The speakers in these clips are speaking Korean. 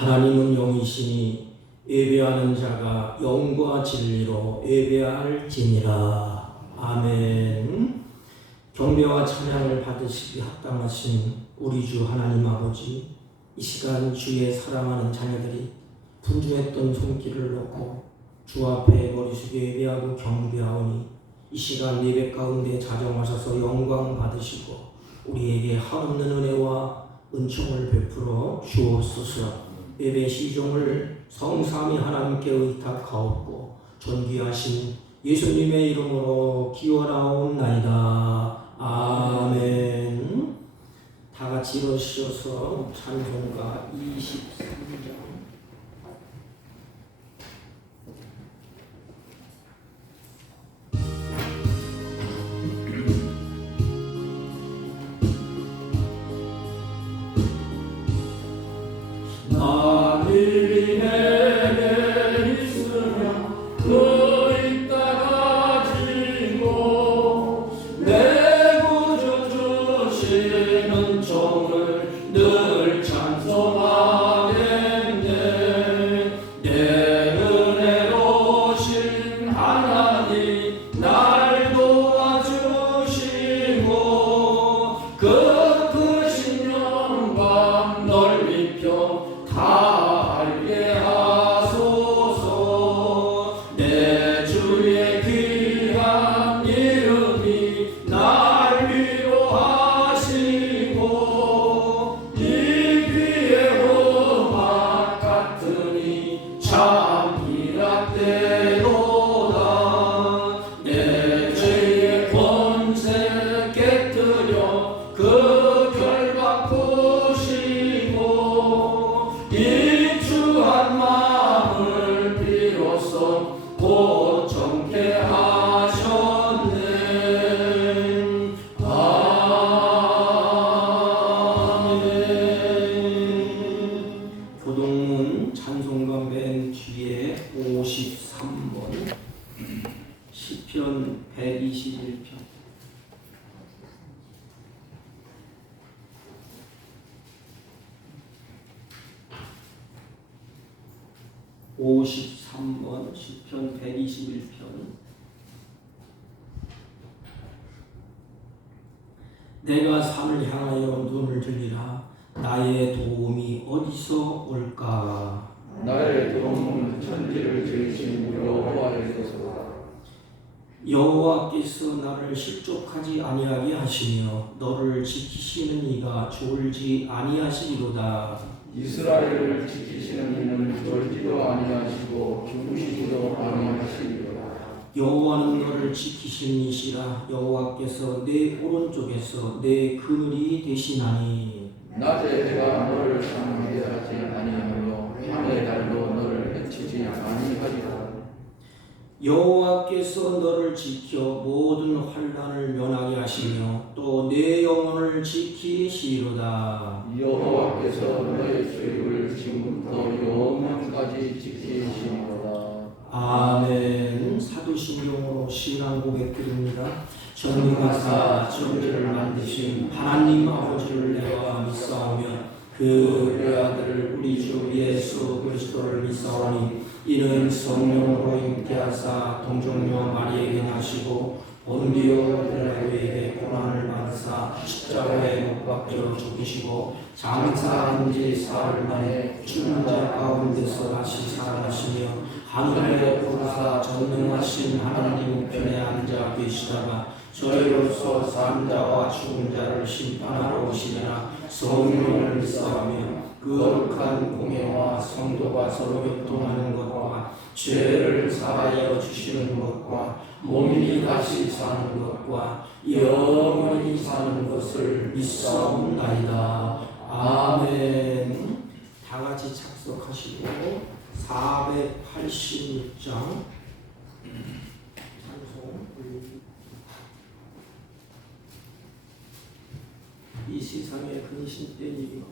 하나님은 영이시니 예배하는 자가 영과 진리로 예배할지니라. 아멘. 경배와 찬양을 받으시기 합당하신 우리 주 하나님 아버지, 이 시간 주의 사랑하는 자녀들이 분주했던 손길을 놓고 주 앞에 머리 숙여 예배하고 경배하오니 이 시간 예배 가운데 자정하셔서 영광 받으시고 우리에게 한없는 은혜와 은총을 베풀어 주옵소서. 예배 시종을 성삼위 하나님께 의탁하옵고 존귀하신 예수님의 이름으로 기원하옵나이다. 아멘. 다 같이 일어서셔서 찬송가 23장. 찬송가 맨 뒤에 53번 시편 121편. 시편 121편. 내가 산을 향하여 눈을 들리라. 나의 도움이 어디서 올까? 나의 도움은 천지를 지으신 여호와에게서다. 여호와께서 나를 실족하지 아니하게 하시며 너를 지키시는 이가 졸지 아니하시리로다. 이스라엘을 지키시는 이는 졸지도 아니하시고 주무시지도 아니하시리로다. 여호와는 너를 지키시는 이시라. 여호와께서 내 오른쪽에서 내 그늘이 되시나니. 낮에 해가 너를 상하게 하지 아니하며 밤의 달도 너를 해치지 아니하리라. 여호와께서 너를 지켜 모든 환난을 면하게 하시며 또 내 영혼을 지키시리로다. 여호와께서 너의 수입을 지금부터 영원까지 지키시리로다. 아멘. 사도신경으로 신앙 고백드립니다. 전능하사 천지를 만드신 하나님 아버지를 내가 믿사오며 그 외아들 우리 주 예수 그리스도를 믿사오니 이는 성령으로 잉태하사 동정녀 마리에게 나시고 본디오 빌라도에게 고난을 받으사 십자가에 못 박혀 죽이시고 장사한 지 사흘 만에 죽은 자 가운데서 다시 살아나시며 하늘에 오르사 전능하신 하나님 편에 앉아 계시다가 저희로서 산자와 죽은 자를 심판하러 오시리라. 성령을 믿사오며 거룩한 공예와 성도가 서로 교통하는 것과 죄를 사하여 주시는 것과 몸이 다시 사는 것과 영원히 사는 것을 믿사옵나이다. 아멘. 다 같이 착석하시고 486장 이 세상에 근심 된 일이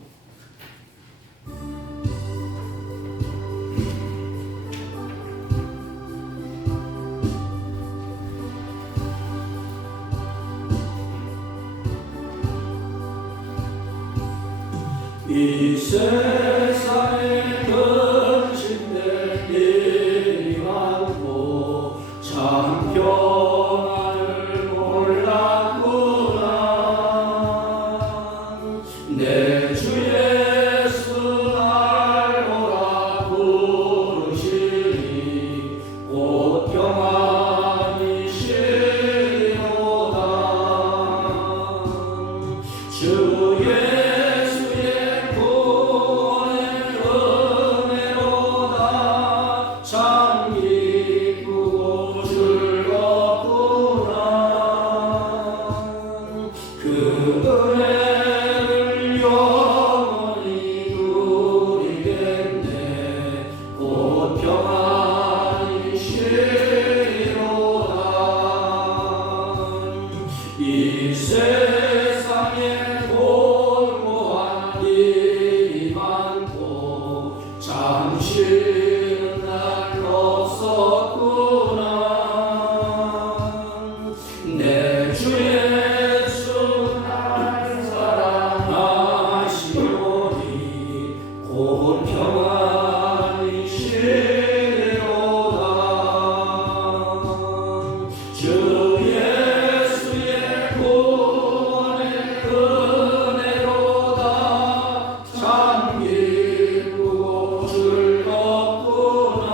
이 세상에 내 주 예수 날 오라 부르시니 곧 평안이 시리로다. 주 예수의 구원의 은혜로다. 참 기쁘고 즐겁구나. 그 은혜를 영원히 누리겠네. 곧 평안이 시리로다. 이 세상에 고고한 일이 많고 잠시는 날 없었구나. 내 주 예수 날 사랑하시오니 곧 평안이 시리로다. 주 예수의 구원의 은혜로다. 참 기쁘고 즐겁구나.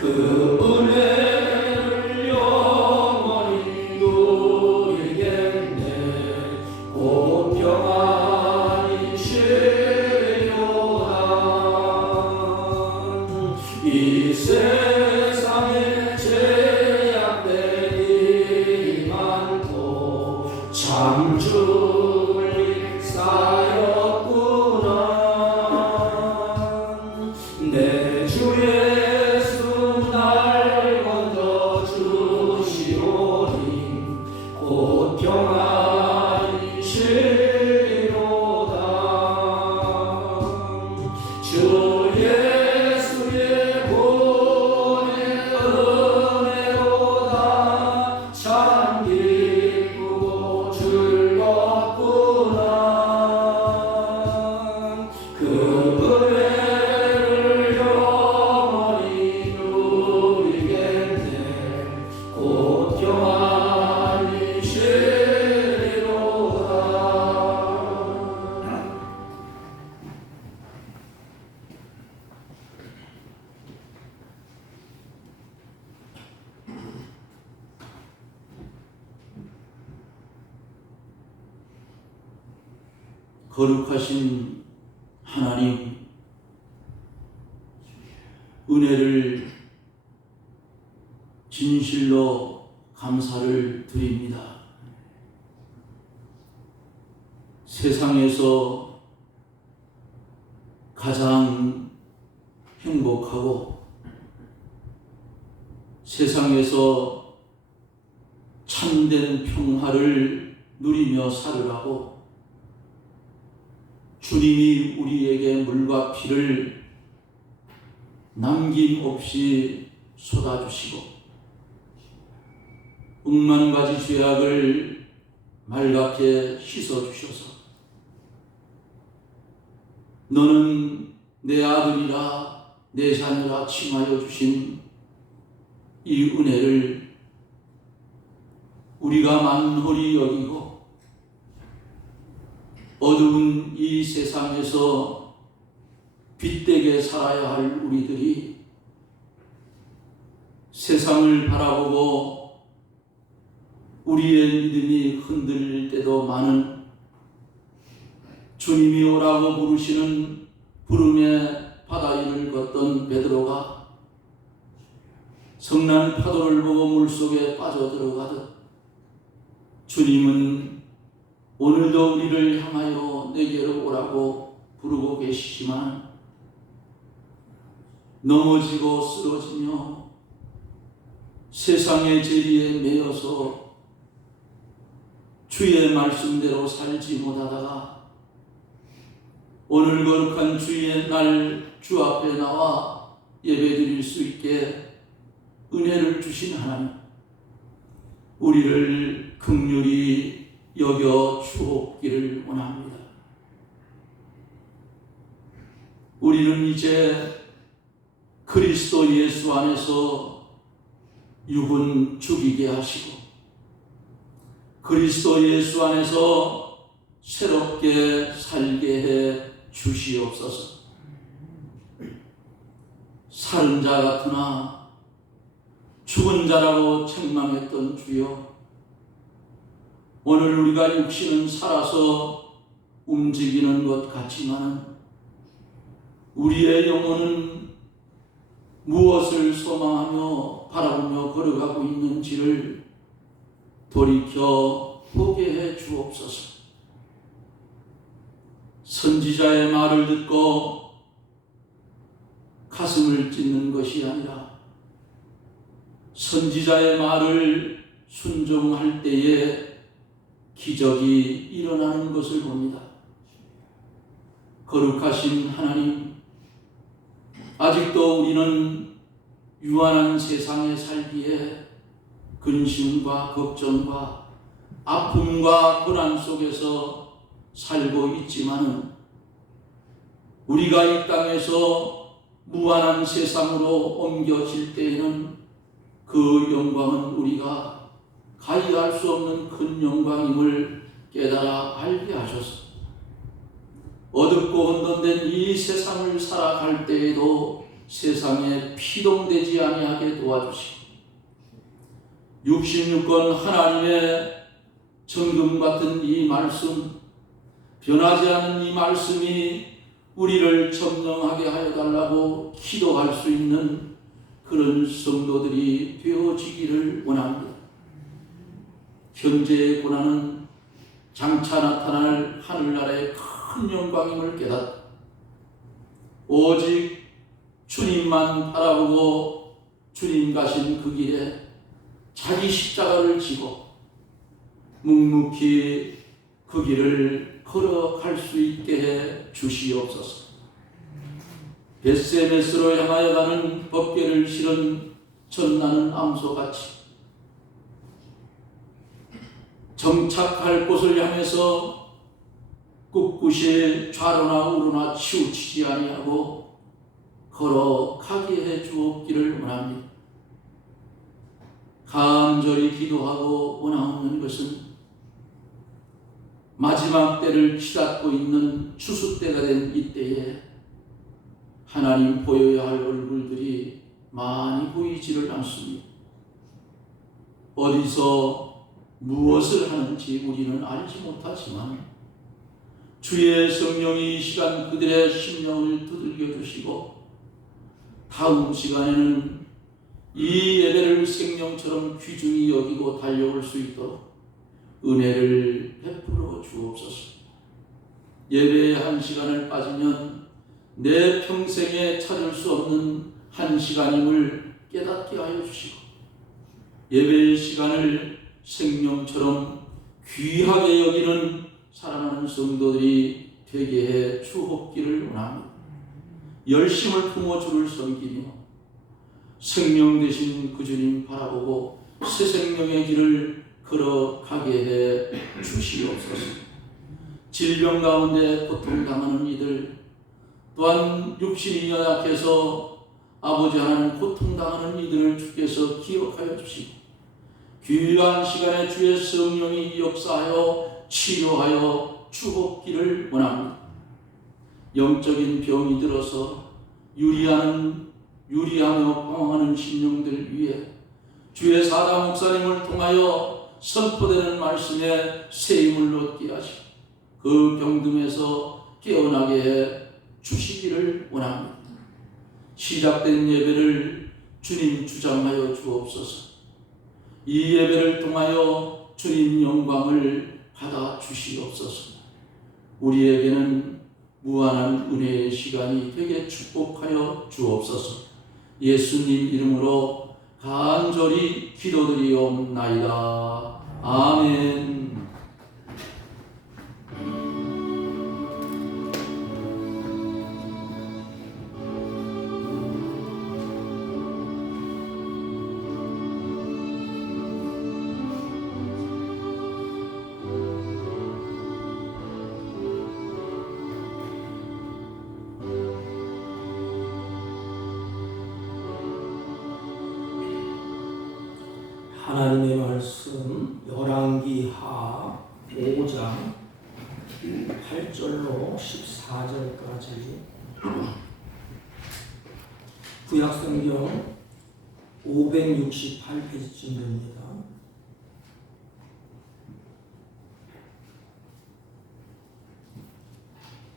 그 은혜를 영원히 누리겠네. 곧 평안이 시리로다. 이 세상에 제약된 일이 많고 참 주를 쌓였구나. 내 주 예수 날 건져 주시오니 곧 평안이 시리로다. 주 예수의 구원의 은혜로다. 참 기쁘고 즐겁구나. 그 은혜를 영원히 누리겠네. 곧 평안이 시리로다. 거룩하신 하나님, 은혜를 진실로 감사를 드립니다. 세상에서 가장 행복하고 세상에서 참된 평화를 누리며 살으라고 주님이 우리에게 물과 피를 남김없이 쏟아주시고 억만 가지 죄악을 말갛게 씻어주셔서 너는 내 아들이라 내 자녀라 칭하여 주신 이 은혜를 우리가 만홀히 여기고 어두운 이 세상에서 빛되게 살아야 할 우리들이 세상을 바라보고 우리의 믿음이 흔들릴 때도 많은 주님이 오라고 부르시는 부름의 바다 위를 걷던 베드로가 성난 파도를 보고 물속에 빠져들어가듯 주님은 오늘도 우리를 향하여 내게로 오라고 부르고 계시지만 넘어지고 쓰러지며 세상의 재리에 매여서 주의 말씀대로 살지 못하다가 오늘 거룩한 주의 날 주 앞에 나와 예배드릴 수 있게 은혜를 주신 하나님, 우리를 긍휼히 여겨 주옵기를 원합니다. 우리는 이제 그리스도 예수 안에서 육은 죽이게 하시고 그리스도 예수 안에서 새롭게 살게 해 주시옵소서. 사는 자 같으나 죽은 자라고 책망했던 주여, 오늘 우리가 육신은 살아서 움직이는 것 같지만 우리의 영혼은 무엇을 소망하며 바라보며 걸어가고 있는지를 돌이켜 보게 해 주옵소서. 선지자의 말을 듣고 가슴을 찢는 것이 아니라 선지자의 말을 순종할 때에 기적이 일어나는 것을 봅니다. 거룩하신 하나님, 아직도 우리는 유한한 세상에 살기에 근심과 걱정과 아픔과 고난 속에서 살고 있지만은 우리가 이 땅에서 무한한 세상으로 옮겨질 때에는 그 영광은 우리가 가히 알 수 없는 큰 영광임을 깨달아 알게 하소서. 어둡고 혼돈된 이 세상을 살아갈 때에도 세상에 피동되지 아니하게 도와주시고 66권 하나님의 정금 같은 이 말씀, 변하지 않는 이 말씀이 우리를 점령하게 하여 달라고 기도할 수 있는 그런 성도들이 되어지기를 원합니다. 현재의 고난은 장차 나타날 하늘나라의 큰 영광임을 깨닫고 오직 주님만 바라보고 주님 가신 그 길에 자기 십자가를 지고 묵묵히 그 길을 걸어갈 수 있게 해 주시옵소서. 벳세메스로 향하여 가는 법궤를 실은 전나는 암소같이 정착할 곳을 향해서 꿋꿋이 좌로나 우로나 치우치지 아니하고 걸어가게 해 주옵기를 원합니다. 간절히 기도하고 원하는 것은 마지막 때를 치닫고 있는 추수 때가 된 이때에 하나님 보여야 할 얼굴들이 많이 보이지를 않습니다. 어디서 무엇을 하는지 우리는 알지 못하지만 주의 성령이 이 시간 그들의 심령을 두들겨 주시고 다음 시간에는 이 예배를 생명처럼 귀중히 여기고 달려올 수 있도록 은혜를 베풀어 주옵소서. 예배의 한 시간을 빠지면 내 평생에 찾을 수 없는 한 시간임을 깨닫게 하여 주시고 예배의 시간을 생명처럼 귀하게 여기는 사랑하는 성도들이 되게 해 주옵기를 원합니다. 열심을 품어 주를 섬기며 생명 되신 그 주님 바라보고 새 생명의 길을 걸어가게 해 주시옵소서. 질병 가운데 고통당하는 이들, 또한 육신이 연약해서 아버지 하나님 고통당하는 이들을 주께서 기억하여 주시고 귀한 시간에 주의 성령이 역사하여 치료하여 주옵기를 원합니다. 영적인 병이 들어서 유리하며 방황하는 심령들 위해 주의 사랑 목사님을 통하여 선포되는 말씀에 세임을 얻게 하시고 그 병듦에서 깨어나게 해 주시기를 원합니다. 시작된 예배를 주님 주장하여 주옵소서. 이 예배를 통하여 주님 영광을 받아 주시옵소서. 우리에게는 무한한 은혜의 시간이 되게 축복하여 주옵소서. 예수님 이름으로 간절히 기도드리옵나이다. 아멘. 하나님의 말씀 열왕기하 5장 8절로 14절까지 구약성경 568페이지쯤 됩니다.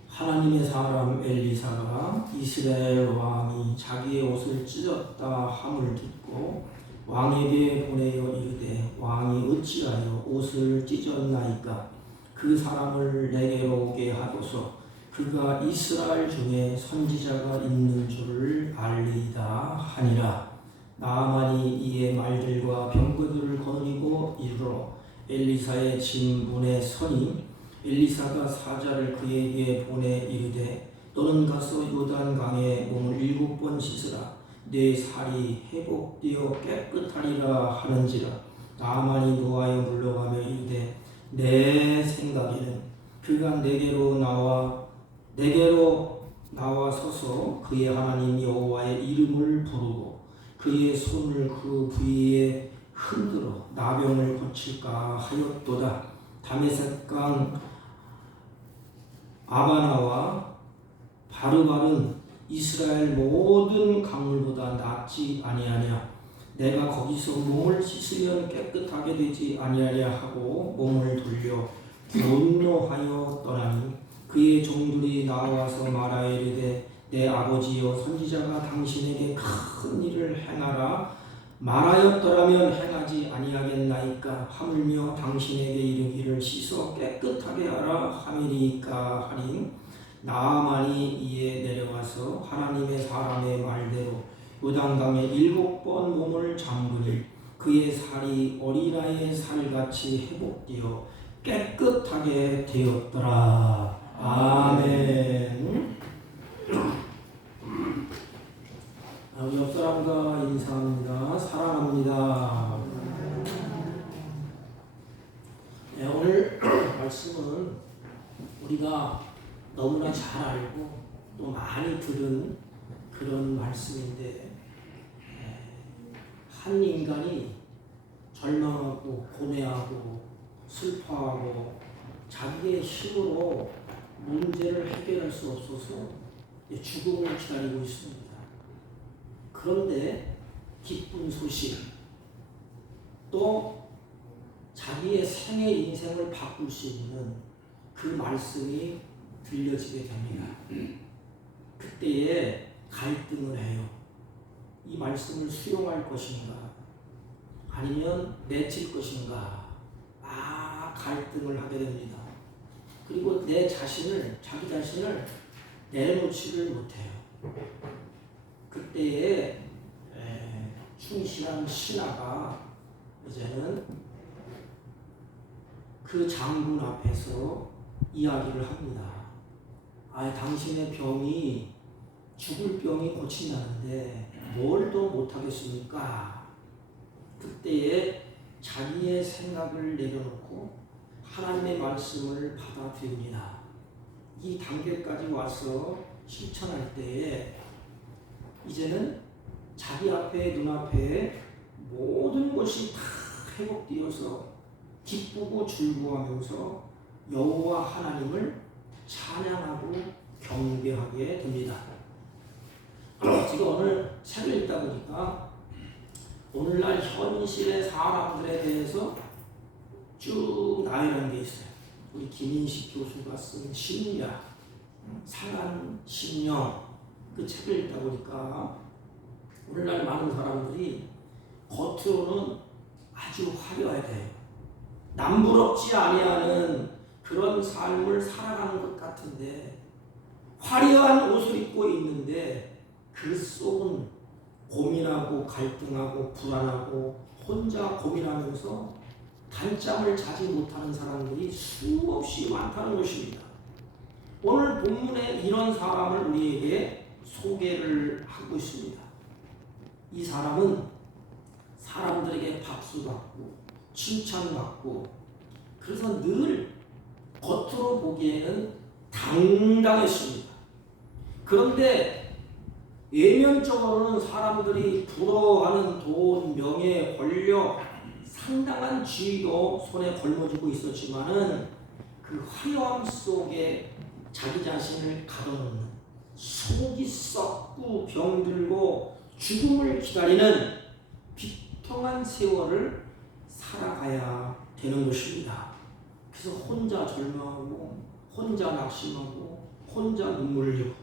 하나님의 사람 엘리사가 이스라엘 왕이 자기의 옷을 찢었다 함을 듣고 왕에게 보내어 이르되 왕이 어찌하여 옷을 찢었나이까 그 사람을 내게로 오게 하소서 그가 이스라엘 중에 선지자가 있는 줄을 알리이다 하니라. 나아만이 이에 말들과 병거들을 거느리고 이르러 엘리사의 진문에 서니 엘리사가 사자를 그에게 보내 이르되 너는 가서 요단강에 몸을 7번 씻으라 내 살이 회복되어 깨끗하리라 하는지라. 나아만이 노하여 물러가며 이르되 내 생각에는 그가 내게로 나와 서서 그의 하나님 여호와의 이름을 부르고 그의 손을 그 부위에 흔들어 나병을 고칠까 하였도다. 다메섹강 아바나와 바르바는 이스라엘 모든 강물보다 낫지 아니하냐. 내가 거기서 몸을 씻으면 깨끗하게 되지 아니하랴 하고 몸을 돌려 분노하여 떠나니 그의 종들이 나와서 말하이르되 내 아버지여 선지자가 당신에게 큰 일을 행하라 말하였더라면 행하지 아니하겠나이까. 하물며 당신에게 이르기를 씻어 깨끗하게 하라 하미니까 하니 나아만이 이에 내려와서 하나님의 사람의 말대로 요단강에 7번 몸을 잠그니 그의 살이 어린아이의 살같이 회복되어 깨끗하게 되었더라. 아멘. 옆 사람과 인사합니다. 사랑합니다. 네, 오늘 말씀은 우리가 너무나 잘 알고 또 많이 들은 그런 말씀인데, 한 인간이 절망하고 고뇌하고 슬퍼하고 자기의 힘으로 문제를 해결할 수 없어서 죽음을 기다리고 있습니다. 그런데 기쁜 소식, 또 자기의 생애 인생을 바꿀 수 있는 그 말씀이 들려지게 됩니다. 그때에 갈등을 해요. 이 말씀을 수용할 것인가 아니면 내칠 것인가 갈등을 하게 됩니다. 그리고 자기 자신을 내려놓지를 못해요. 그때에 충실한 신하가 이제는 그 장군 앞에서 이야기를 합니다. 당신의 병이 죽을 병이 고친다는데 뭘 더 못하겠습니까? 그때에 자기의 생각을 내려놓고 하나님의 말씀을 받아들입니다. 이 단계까지 와서 실천할 때에 이제는 자기 앞에 눈앞에 모든 것이 다 회복되어서 기쁘고 즐거워하면서 여호와 하나님을 찬양하고 경배하게 됩니다. 제가 오늘 책을 읽다 보니까 오늘날 현실의 사람들에 대해서 쭉 나열한 게 있어요. 우리 김인식 교수가 쓴 심리학, 상한 심령, 그 책을 읽다 보니까 오늘날 많은 사람들이 겉으로는 아주 화려해요. 남부럽지 아니하는 그런 삶을 살아가는 것 같은데, 화려한 옷을 입고 있는데 그 속은 고민하고 갈등하고 불안하고 혼자 고민하면서 단잠을 자지 못하는 사람들이 수없이 많다는 것입니다. 오늘 본문에 이런 사람을 우리에게 소개를 하고 있습니다. 이 사람은 사람들에게 박수받고 칭찬받고, 그래서 늘 겉으로 보기에는 당당했습니다. 그런데 외면적으로는 사람들이 부러워하는 돈, 명예, 권력, 상당한 지위도 손에 걸머쥐고 있었지만은 그 화려함 속에 자기 자신을 가둬놓는, 속이 썩고 병들고 죽음을 기다리는 비통한 세월을 살아가야 되는 것입니다. 그래서 혼자 절망하고 혼자 낙심하고 혼자 눈물을 흘리고,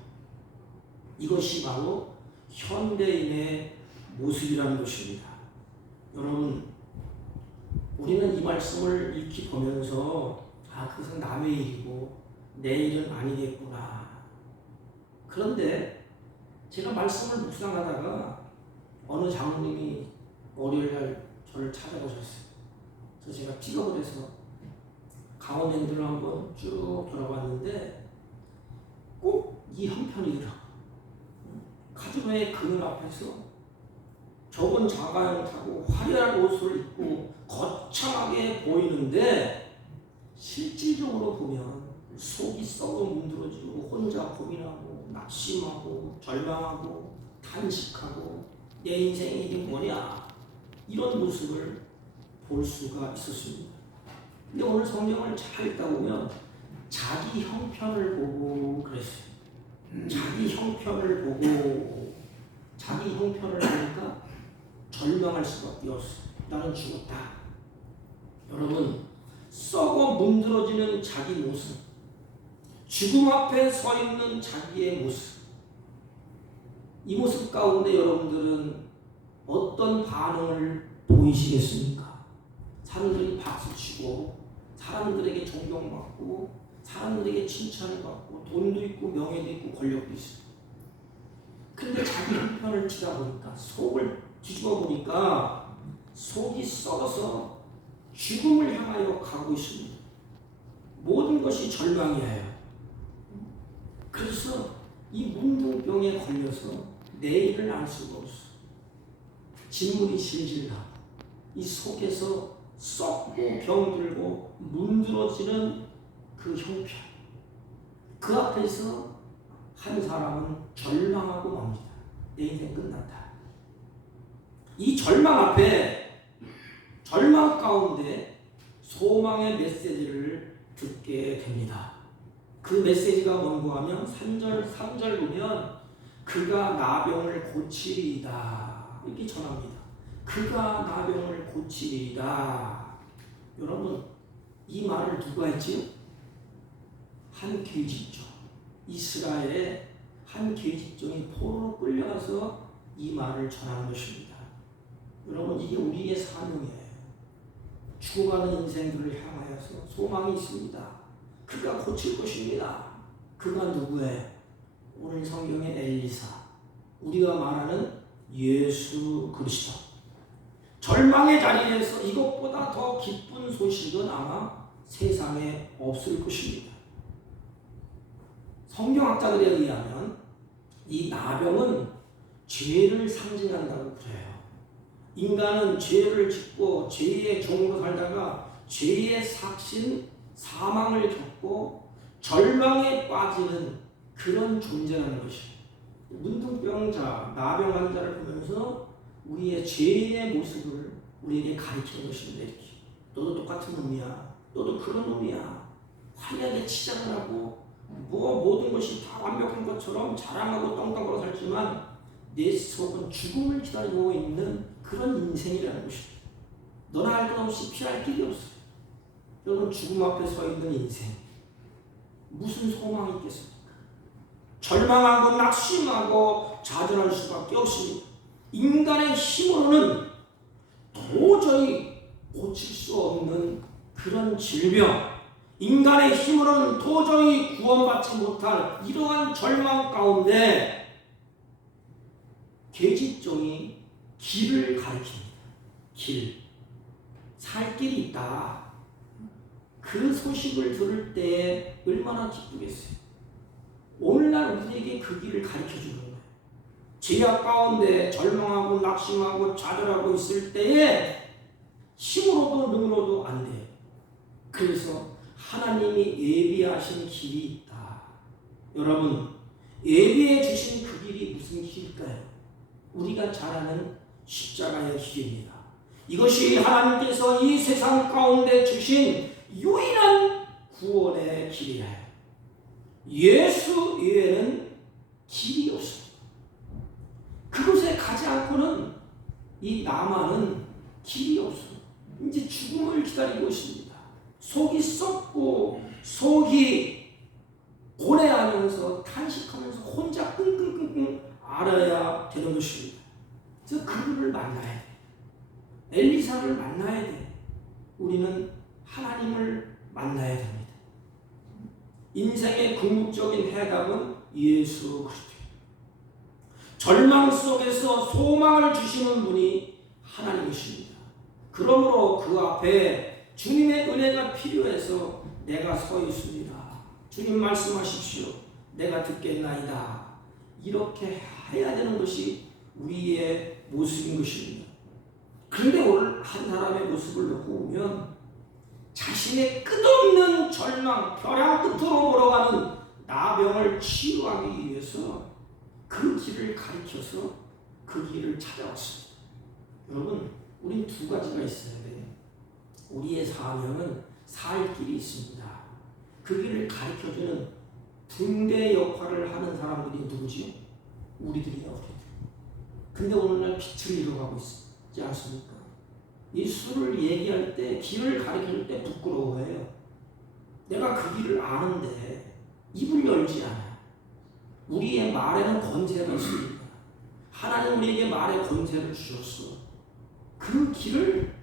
이것이 바로 현대인의 모습이라는 것입니다. 여러분, 우리는 이 말씀을 읽기 보면서 그것은 남의 일이고 내 일은 아니겠구나. 그런데 제가 말씀을 묵상하다가 어느 장로님이 월요일날 저를 찾아오셨어요. 그래서 제가 픽업을 해서 강원랜드를 한번 쭉 돌아봤는데 꼭 이 한편이더라고요. 카지노의 그늘 앞에서 좁은 자가용 타고 화려한 옷을 입고 거창하게 보이는데 실질적으로 보면 속이 썩어 문드러지고 혼자 고민하고 낙심하고 절망하고 탄식하고 내 인생이 이게 뭐냐, 이런 모습을 볼 수가 있었습니다. 근데 오늘 성경을 잘 읽다 보면 자기 형편을 보고 그랬어요. 자기 형편을 보고, 자기 형편을 보니까 절망할 수밖에 없어요. 나는 죽었다. 여러분, 썩어 문드러지는 자기 모습, 죽음 앞에 서 있는 자기의 모습, 이 모습 가운데 여러분들은 어떤 반응을 보이시겠습니까? 사람들이 박수치고 사람들에게 존경받고 사람들에게 칭찬을 받고 돈도 있고 명예도 있고 권력도 있어요. 근데 자기 형편을 치다 보니까, 속을 뒤집어 보니까 속이 썩어서 죽음을 향하여 가고 있습니다. 모든 것이 절망이에요. 그래서 이 문둥병에 걸려서 내일을 알 수가 없어. 진물이 질질 나고 이 속에서 썩고 병들고 문드러지는 그 형편, 그 앞에서 한 사람은 절망하고 맙니다. 내 인생 끝났다. 이 절망 앞에, 절망 가운데 소망의 메시지를 듣게 됩니다. 그 메시지가 뭔고 하면 3절 보면 그가 나병을 고치리이다, 이렇게 전합니다. 그가 나병을 고치리이다. 여러분, 이 말을 누가 했지요? 한 계집종, 이스라엘의 한 계집종이 포로로 끌려가서 이 말을 전하는 것입니다. 여러분, 이게 우리의 사명이에요. 죽어가는 인생들을 향하여서 소망이 있습니다. 그가 고칠 것입니다. 그가 누구예요? 오늘 성경의 엘리사, 우리가 말하는 예수 그리스도. 절망의 자리에서 이것보다 더 기쁜 소식은 아마 세상에 없을 것입니다. 성경학자들에 의하면 이 나병은 죄를 상징한다고 그래요. 인간은 죄를 짓고 죄의 종으로 살다가 죄의 삭신, 사망을 겪고 절망에 빠지는 그런 존재라는 것이에요. 문둥병자, 나병 환자를 보면서 우리의 죄의 모습을 우리에게 가르치는 것입니다. 이렇게. 너도 똑같은 놈이야. 너도 그런 놈이야. 화려하게 치장을 하고 모든 것이 다 완벽한 것처럼 자랑하고 떵떵거려 살지만 내 속은 죽음을 기다리고 있는 그런 인생이라는 것입니다. 너나 할 것 없이 피할 길이 없어요. 여러분, 죽음 앞에 서 있는 인생, 무슨 소망이 있겠습니까? 절망하고 낙심하고 좌절할 수밖에 없습니다. 인간의 힘으로는 도저히 고칠 수 없는 그런 질병, 인간의 힘으로는 도저히 구원받지 못할 이러한 절망 가운데 계집종이 길을 가리킵니다. 길, 살 길이 있다. 그 소식을 들을 때 얼마나 기쁘겠어요. 오늘날 우리에게 그 길을 가르쳐주는 거예요. 죄악 가운데 절망하고 낙심하고 좌절하고 있을 때에 힘으로도 능으로도 안 돼요. 그래서 하나님이 예비하신 길이 있다. 여러분, 예비해 주신 그 길이 무슨 길일까요? 우리가 잘 아는 십자가의 길입니다. 이것이 하나님께서 이 세상 가운데 주신 유일한 구원의 길이라. 예수 외에는 길이 없습니다. 그곳에 가지 않고는 이 나만은 길이 없습니다. 이제 죽음을 기다리고 있습니다. 속이 썩고 속이 고뇌하면서 탄식하면서 혼자 끙끙끙끙 앓아야 되는 것입니다. 그래서 그분을 만나야 돼. 엘리사를 만나야 돼. 우리는 하나님을 만나야 됩니다. 인생의 궁극적인 해답은 예수 그리스도. 절망 속에서 소망을 주시는 분이 하나님이십니다. 그러므로 그 앞에 주님의 은혜가 필요해서 내가 서 있습니다. 주님 말씀하십시오. 내가 듣겠나이다. 이렇게 해야 되는 것이 우리의 모습인 것입니다. 그런데 오늘 한 사람의 모습을 놓고 보면 자신의 끝없는 절망, 벼랑 끝으로 몰아가는 나병을 치유하기 위해서 그 길을 가리켜서 그 길을 찾아왔습니다. 여러분, 우린 두 가지가 있어야 돼요. 우리의 사명은 살 길이 있습니다. 그 길을 가리켜주는 등대 역할을 하는 사람들이 누구지요? 우리들이요, 우리들. 근데 오늘날 빛을 잃어가고 있지 않습니까? 이 술을 얘기할 때, 길을 가리켜줄 때 부끄러워해요. 내가 그 길을 아는데 입을 열지 않아요. 우리의 말에는 권세가 있습니다. 하나님 우리에게 말의 권세를 주셨어. 그 길을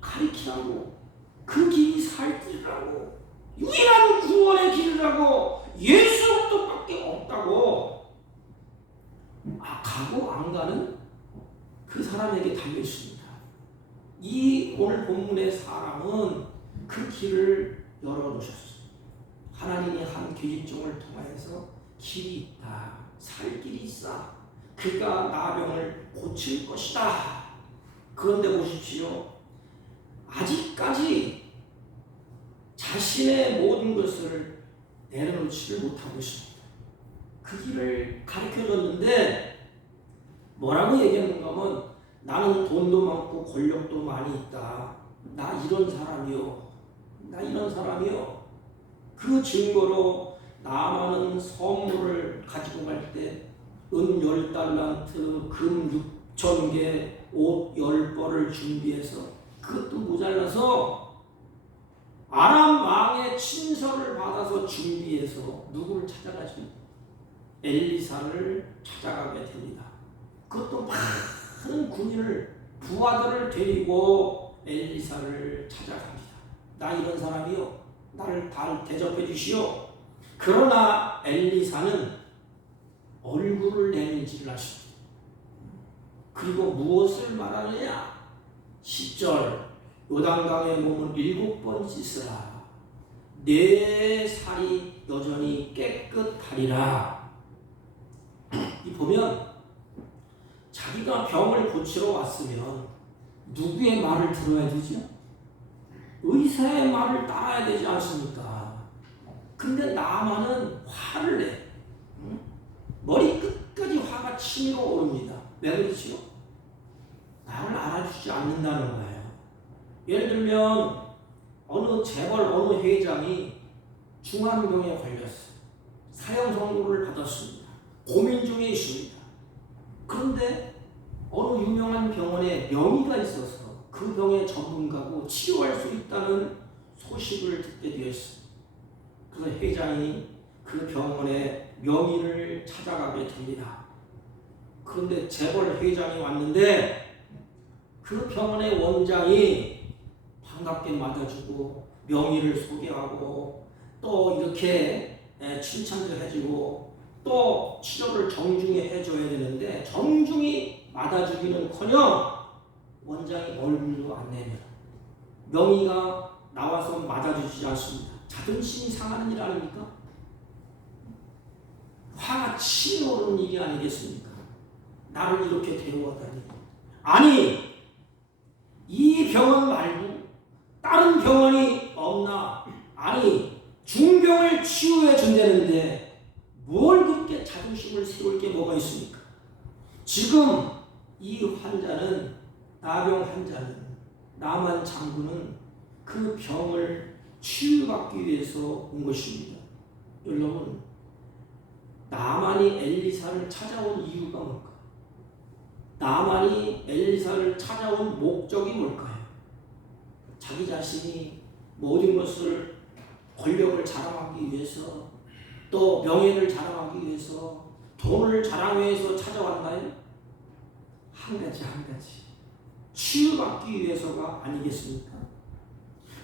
가리키라고, 그 길이 살 길이라고, 유일한 구원의 길이라고, 예수 그리스도밖에 없다고 가고 안 가는 그 사람에게 달려 있습니다. 이 오늘 본문의 사람은 그 길을 열어놓으셨어요. 하나님이 한 계집종을 통하여서 길이 있다, 살 길이 있어. 그가 나병을 고칠 것이다. 그런데 보십시오. 아직까지 자신의 모든 것을 내려놓지를 못하고 있습니다. 그 길을 가르쳐줬는데 뭐라고 얘기하는가 하면 나는 돈도 많고 권력도 많이 있다. 나 이런 사람이요. 나 이런 사람이요. 그 증거로 나만은 선물을 가지고 갈 때 은 10달란트, 금 6,000개, 옷 10벌을 준비해서 그것도 모자라서 아람 왕의 친서를 받아서 준비해서 누구를 찾아가십니까? 엘리사를 찾아가게 됩니다. 그것도 많은 군인을, 부하들을 데리고 엘리사를 찾아갑니다. 나 이런 사람이요. 나를 대접해 주시오. 그러나 엘리사는 얼굴을 내밀지를 않습니다. 그리고 무엇을 말하느냐? 10절 요단강에 몸을 7번 씻으라. 내 살이 여전히 깨끗하리라. 이 보면 자기가 병을 고치러 왔으면 누구의 말을 들어야 되죠? 의사의 말을 따라야 되지 않습니까? 근데 나만은 화를 내. 머리 끝까지 화가 치밀어 오릅니다. 왜 그렇지요? 나를 알아주지 않는다는 거예요. 예를 들면 어느 재벌 어느 회장이 중환병에 걸렸어요. 사형 선고를 받았습니다. 고민 중에 있습니다. 그런데 어느 유명한 병원에 명의가 있어서 그 병의 전문가고 치료할 수 있다는 소식을 듣게 되었습니다. 그래서 회장이 그 병원의 명의를 찾아가게 됩니다. 그런데 재벌 회장이 왔는데 그 병원의 원장이 반갑게 맞아주고 명의를 소개하고 또 이렇게 칭찬도 해주고 또 치료를 정중히 해줘야 되는데 정중히 맞아주기는커녕 원장이 얼굴도 안 내밀어. 명의가 나와서 맞아주지 않습니다. 자존심이 상하는 일 아닙니까? 화가 치밀어오르는 일이 아니겠습니까? 나를 이렇게 데려와다니. 아니, 이 병원 말고 다른 병원이 없나? 아니, 중병을 치유해 준다는데 뭘 그렇게 자존심을 세울 게 뭐가 있습니까? 지금 이 환자는, 나병 환자는, 나만 장군은 그 병을 치유받기 위해서 온 것입니다. 여러분, 나만이 엘리사를 찾아온 이유가 뭘까? 나만이 엘리사를 찾아온 목적이 뭘까요? 자기 자신이 모든 것을 권력을 자랑하기 위해서, 또 명예를 자랑하기 위해서, 돈을 자랑하기 위해서 찾아왔나요? 한 가지 치유받기 위해서가 아니겠습니까?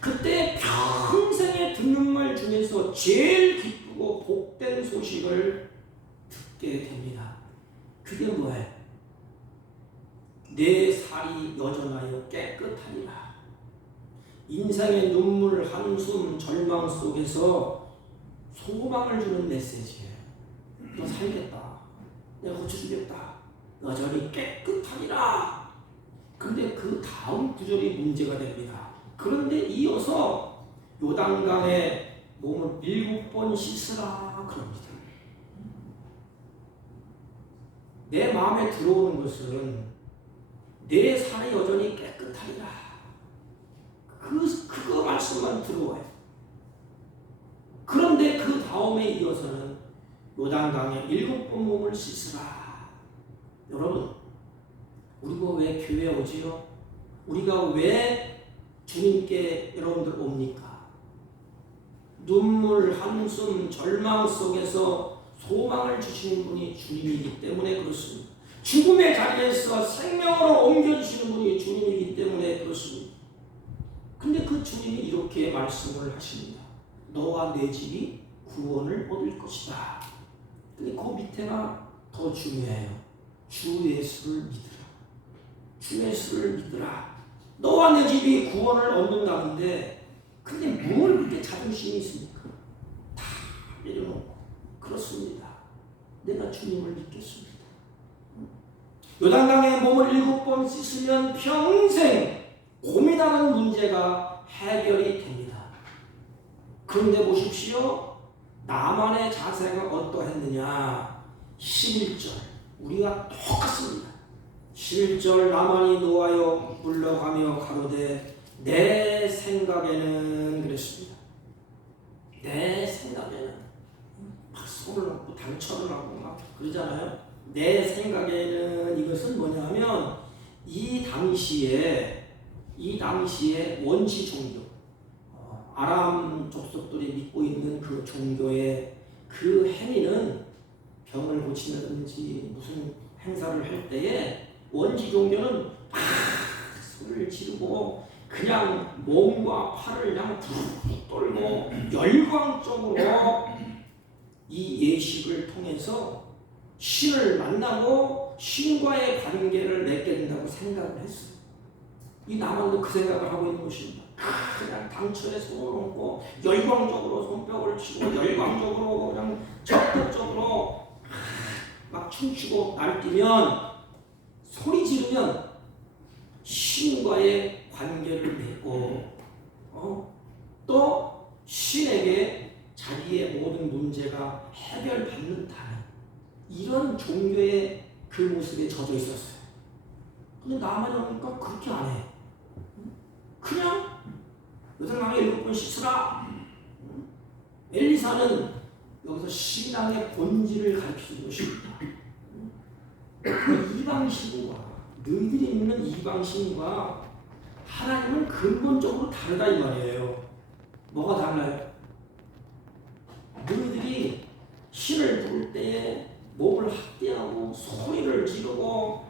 그때 평생에 듣는 말 중에서 제일 기쁘고 복된 소식을 듣게 됩니다. 그게 뭐예요? 내 살이 여전하여 깨끗하니라. 인생의 눈물, 한숨, 절망 속에서 소망을 주는 메시지예요. 너 살겠다. 내가 고쳐주겠다. 여전히 깨끗하니라. 근데 그 다음 구절이 문제가 됩니다. 그런데 이어서 요단강에 몸을 7번 씻으라 그럽니다. 내 마음에 들어오는 것은 내 살이 여전히 깨끗하리라. 그거 말씀만 들어와요. 그런데 그 다음에 이어서는 요단강에 7번 몸을 씻으라. 여러분, 우리가 왜 교회에 오지요? 우리가 왜 주님께 여러분들 옵니까? 눈물, 한숨, 절망 속에서 소망을 주시는 분이 주님이기 때문에 그렇습니다. 죽음의 자리에서 생명으로 옮겨주시는 분이 주님이기 때문에 그렇습니다. 근데 그 주님이 이렇게 말씀을 하십니다. 너와 내 집이 구원을 얻을 것이다. 근데 그 밑에가 더 중요해요. 주 예수를 믿으라. 주 예수를 믿으라. 너와 내 집이 구원을 얻는다는데, 근데 뭘 그렇게 자존심이 있습니까? 다 내려놓고. 그렇습니다. 내가 주님을 믿겠습니다. 요단강에 몸을 7번 씻으면 평생 고민하는 문제가 해결이 됩니다. 그런데 보십시오. 나만의 자세가 어떠했느냐? 11절 우리가 똑같습니다. 11절 나만이 노하여 물러가며 가로되 내 생각에는 그랬습니다. 내 생각에는 막 손을 놓고 당처를 하고 막 그러잖아요. 내 생각에는 이것은 뭐냐면 이 당시에 원시 종교, 아람 족속들이 믿고 있는 그 종교의 그 행위는 병을 고치는지 무슨 행사를 할 때에 원시 종교는 막 소리를 지르고 그냥 몸과 팔을 그냥 툭 떨고 열광적으로 이 예식을 통해서 신을 만나고 신과의 관계를 맺게 된다고 생각을 했어요. 이 남한도 그 생각을 하고 있는 것입니다. 그냥 당처에 손을 얹고 열광적으로 손뼉을 치고 열광적으로 그냥 적극적으로 막 춤추고 날뛰면 소리 지르면 신과의 관계를 맺고 또 신에게 자기의 모든 문제가 해결받는다는 이런 종교의 그 모습에 젖어 있었어요. 근데 나만 오니까 그렇게 안 해. 그냥 요단강에 7번 씻으라. 엘리사는 여기서 신앙의 본질을 가르치는 것입니다. 그 이방신과 너희들이 믿는 이방신과 하나님은 근본적으로 다르다 이 말이에요. 뭐가 달라요? 너희들이 신을 부를 때에 몸을 학대하고 소리를 지르고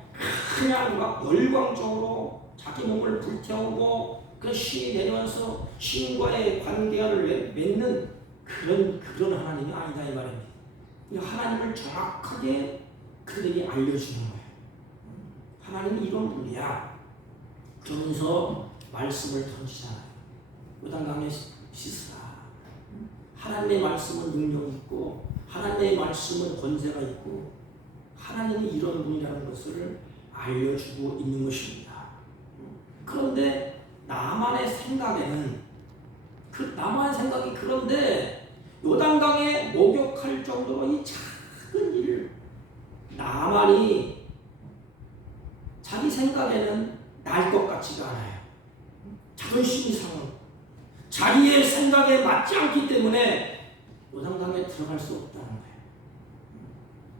그냥 막 열광적으로 자기 몸을 불태우고 그 신이 내려와서 신과의 관계를 맺는 그런 하나님이 아니다 이 말입니다. 하나님을 정확하게 그들에게 알려주는 거예요. 하나님은 이런 분이야. 그러면서 말씀을 던지잖아요. 요단강에 씻으라. 하나님의 말씀은 능력이 있고 하나님의 말씀은 권세가 있고 하나님이 이런 분이라는 것을 알려주고 있는 것입니다. 그런데 나만의 생각이 그런데 요단강에 목욕할 정도로 이 작은 일을 나만이 자기 생각에는 날 것 같지가 않아요. 자존심이 상하고 자기의 생각에 맞지 않기 때문에 요단강에 들어갈 수 없다는 거예요.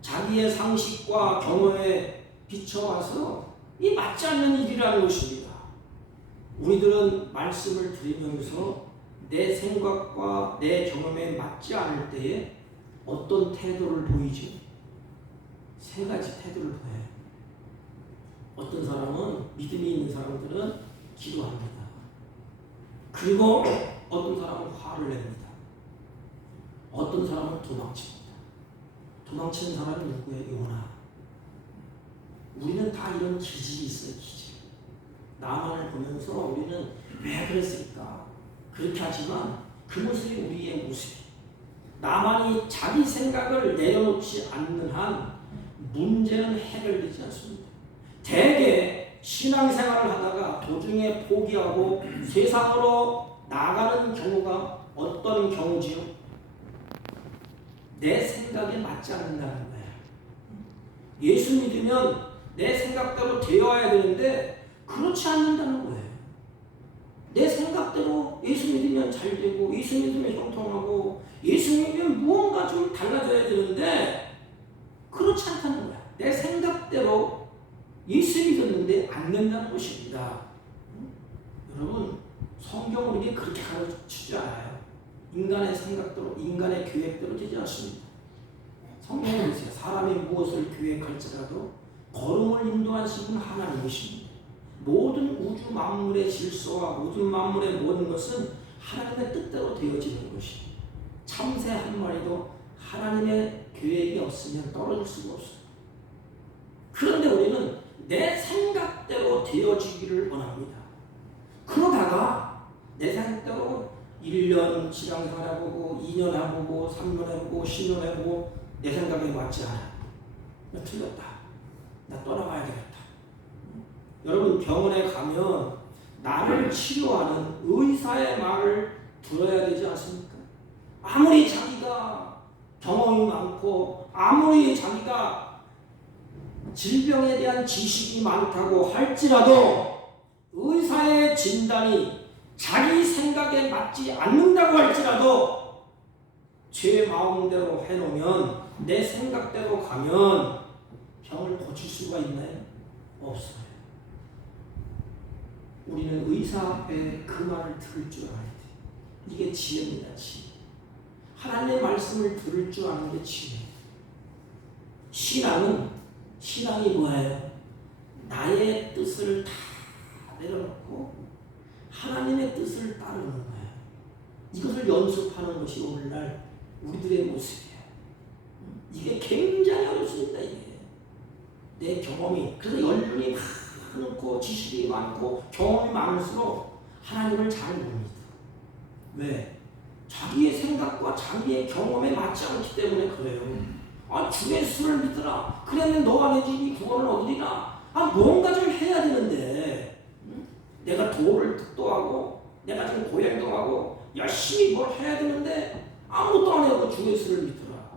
자기의 상식과 경험에 비춰와서 이 맞지 않는 일이라는 것입니다. 우리들은 말씀을 들으면서 내 생각과 내 경험에 맞지 않을 때에 어떤 태도를 보이지? 세 가지 태도를 보여요. 어떤 사람은, 믿음이 있는 사람들은 기도합니다. 그리고 어떤 사람은 화를 냅니다. 어떤 사람은 도망칩니다. 도망치는 사람이 누구예요? 요나. 우리는 다 이런 기질이 있어요. 기질. 나만을 보면서 우리는 왜 그랬을까? 그렇게 하지만 그 모습이 우리의 모습이. 나만이 자기 생각을 내려놓지 않는 한 문제는 해결되지 않습니다. 대개 신앙생활을 하다가 도중에 포기하고 세상으로 나가는 경우가 어떤 경우지요? 내 생각에 맞지 않는다는 거예요. 예수 믿으면 내 생각대로 되어야 되는데 그렇지 않는다는 거예요. 내 생각대로 예수 믿으면 잘 되고 예수 믿으면 형통하고 예수 믿으면 무언가 좀 달라져야 되는데 그렇지 않다는 거야. 내 생각대로 예수 믿었는데 안 된다는 것입니다. 여러분, 성경은 우리에게 그렇게 가르치지 않아요. 인간의 생각대로, 인간의 계획대로 되지 않습니다. 성경에 보세요. 사람이 무엇을 계획할지라도 걸음을 인도하신 분은 하나님이십니다. 모든 우주 만물의 질서와 모든 만물의 모든 것은 하나님의 뜻대로 되어지는 것입니다. 참새 한 마리도 하나님의 계획이 없으면 떨어질 수가 없어요. 그런데 우리는 내 생각대로 되어지기를 원합니다. 그러다가 내 생각대로 1년 신앙생활 해보고 2년 해보고 3년 해보고 10년 해보고 내 생각에 맞지 않아. 나 틀렸다. 나 떠나가야 되겠다. 여러분, 병원에 가면 나를 치료하는 의사의 말을 들어야 되지 않습니까? 아무리 자기가 경험이 많고 아무리 자기가 질병에 대한 지식이 많다고 할지라도 의사의 진단이 자기 생각에 맞지 않는다고 할지라도 제 마음대로 해놓으면 내 생각대로 가면 병을 고칠 수가 있나요? 없어요. 우리는 의사 앞에 그 말을 들을 줄 알아야 돼. 이게 지혜입니다. 지혜. 하나님의 말씀을 들을 줄 아는 게 지혜예요. 신앙이 뭐예요? 나의 뜻을 다 내려놓고 하나님의 뜻을 따르는 거예요. 이것을 연습하는 것이 오늘날 우리들의 모습이에요. 이게 굉장히 어렵습니다. 이게 내 경험이, 그래서 연륜이 많고 지식이 많고 경험이 많을수록 하나님을 잘 모릅니다. 왜? 자기의 생각과 자기의 경험에 맞지 않기 때문에 그래요. 주 예수를 믿으라. 그러면 너가 내 집이 구원을 얻으리라. 뭔가 좀 해야 되는데 내가 도를 득도하고 내가 지금 고행동하고 열심히 뭘 해야 되는데 아무것도 안 하고 주 예수를 믿으라.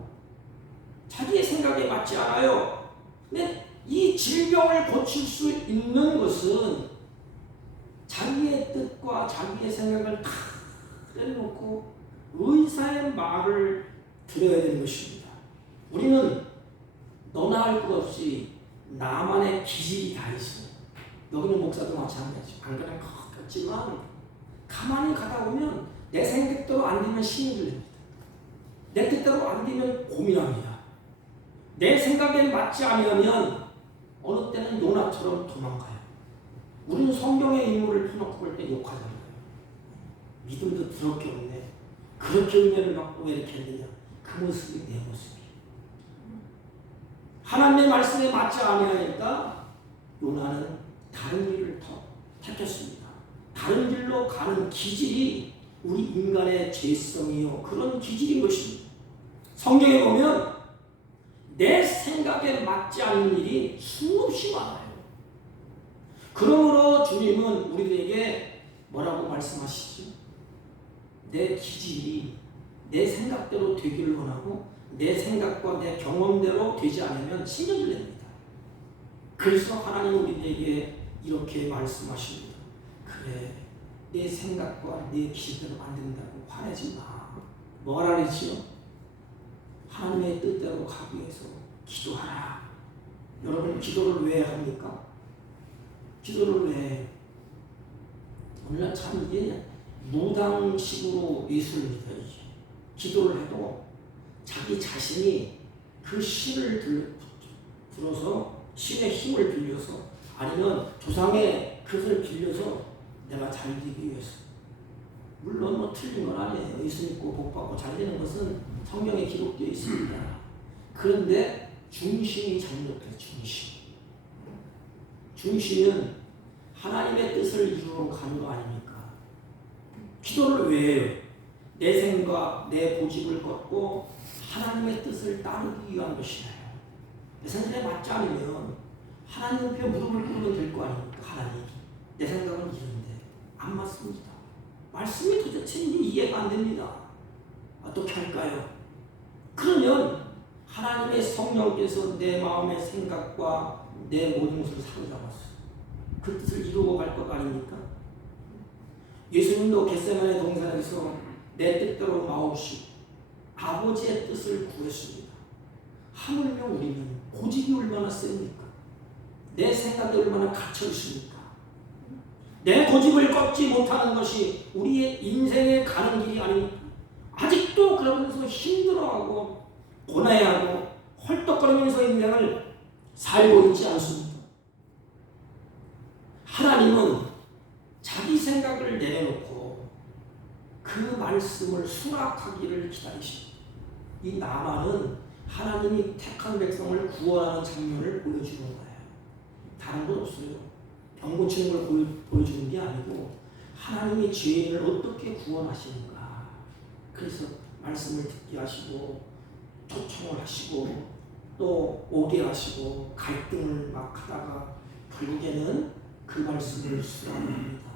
자기의 생각에 맞지 않아요. 근데 이 질병을 고칠 수 있는 것은 자기의 뜻과 자기의 생각을 다 내려놓고 의사의 말을 들어야 되는 것입니다. 우리는 너나 할 것 없이 나만의 기질이 다 있어요. 여기는 목사도 마찬가지죠. 안 그럴 것 같지만 가만히 가다 보면 내 생각대로 안 되면 신이 들립니다. 내 뜻대로 안 되면 고민합니다. 내 생각에 맞지 않으면 어느 때는 요나처럼 도망가요. 우리는 성경의 인물을 펴놓고 볼 때 욕하잖아요. 믿음도 더럽게 없네. 그렇게 은혜를 받고 왜 이렇게 했느냐. 그 모습이 내 모습이에요. 하나님의 말씀에 맞지 않으니까 요나는 다른 길을 택했습니다. 다른 길로 가는 기질이 우리 인간의 죄성이요. 그런 기질인 것입니다. 성경에 보면 내 생각에 맞지 않는 일이 수없이 많아요. 그러므로 주님은 우리에게 뭐라고 말씀하시죠? 내 기질이 내 생각대로 되기를 원하고 내 생각과 내 경험대로 되지 않으면 신경을 냅니다. 그래서 하나님 우리에게 이렇게 말씀하십니다. 그래, 내 생각과 내 기질대로 안 된다고 화내지 마. 뭐라 그랬지요? 하나님의 뜻대로 가기 위해서 기도하라. 여러분 기도를 왜 합니까? 기도를 왜 해요? 오늘날 참 이게 무당식으로 예수를 믿어야지. 기도를 해도 자기 자신이 그 신을 들어서 신의 힘을 빌려서 아니면 조상의 그것을 빌려서 내가 잘 되기 위해서. 물론 뭐 틀린 건 아니에요. 예수 믿고 복 받고 잘 되는 것은 성경에 기록되어 있습니다. 그런데 중심이 잘못돼. 중심은 하나님의 뜻을 이루러 가는 거 아닙니까? 기도를 왜 해요? 내 생각, 내 고집을 꺾고 하나님의 뜻을 따르기 위한 것이에요. 내 생각에 맞지 않으면 하나님 앞에 무릎을 꿇으면 될 거 아닙니까? 하나님, 내 생각은 이런데 안 맞습니다. 말씀이 도대체 이해가 안 됩니다. 어떻게 할까요? 그러면 하나님의 성령께서 내 마음의 생각과 내 모든 것을 사로잡았어요. 그 뜻을 이루고 갈 것 아닙니까? 예수님도 겟세마네 동산에서 내 뜻대로 마옵시고 아버지의 뜻을 구했습니다. 하물며 우리는 고집이 얼마나 셉니까? 내 생각이 얼마나 갇혀 있습니까? 내 고집을 꺾지 못하는 것이 우리의 인생에 가는 길이 아닙니까? 아직도 그러면서 힘들어하고 고뇌하고 헐떡거리면서 인생을 살고 있지 않습니다. 하나님은 자기 생각을 내려놓고 그 말씀을 수락하기를 기다리십니다. 이 나만은 하나님이 택한 백성을 구원하는 장면을 보여주는 거예요. 다른 건 없어요. 병 고치는 걸 보여주는 게 아니고 하나님이 죄인을 어떻게 구원하시는가. 그래서 말씀을 듣게 하시고 초청을 하시고 또 오게 하시고 갈등을 막 하다가 결국에는 그 말씀을 수락합니다.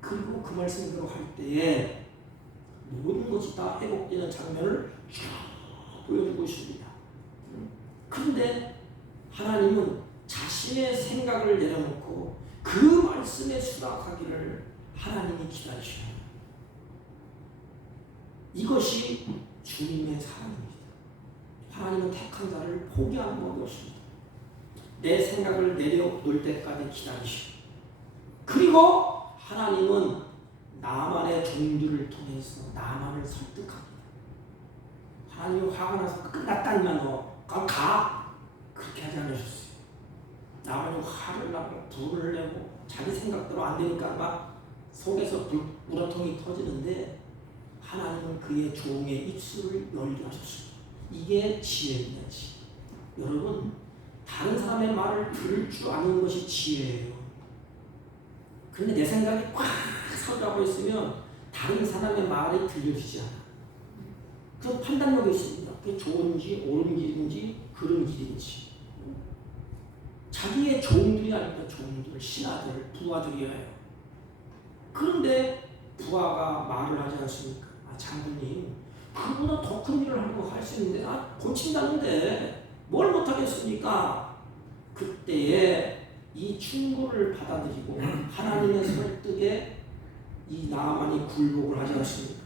그리고 그 말씀대로 할 때에 모든 것이 다 회복되는 장면을 쭉 보여주고 있습니다. 그런데 하나님은 자신의 생각을 내려놓고 그 말씀에 수락하기를 하나님이 기다리셔요. 이것이 주님의 사랑입니다. 하나님은 택한 자를 포기하는 법이 없습니다. 내 생각을 내려놓을 때까지 기다리시고 그리고 하나님은 나만의 종들을 통해서 나만을 설득합니다. 하나님이 화가 나서 끝났다니만 그럼 가. 그렇게 하지 않으셨어요. 나만이 화를 나고 불을 내고 자기 생각대로 안 되니까 막 속에서 우라통이 터지는데 하나님은 그의 종의 입술을 열게 하셨습니다. 이게 지혜입니다. 지혜. 여러분 다른 사람의 말을 들을 줄 아는 것이 지혜예요. 그런데 내 생각이 꽉 서자고 있으면 다른 사람의 말이 들려지지 않아. 그 판단력이 있습니다. 그게 좋은지 옳은 길인지 그런 길인지. 자기의 종들이 아닙니다. 종들, 신하들, 부하들이에요. 그런데 부하가 말을 하지 않습니까? 장군님, 그보다 더 큰 일을 하고 할 수 있는데 고친다는데 뭘 못하겠습니까? 그때에 이 충고를 받아들이고 하나님의 설득에 이 나아만이 굴복을 하지 않습니까?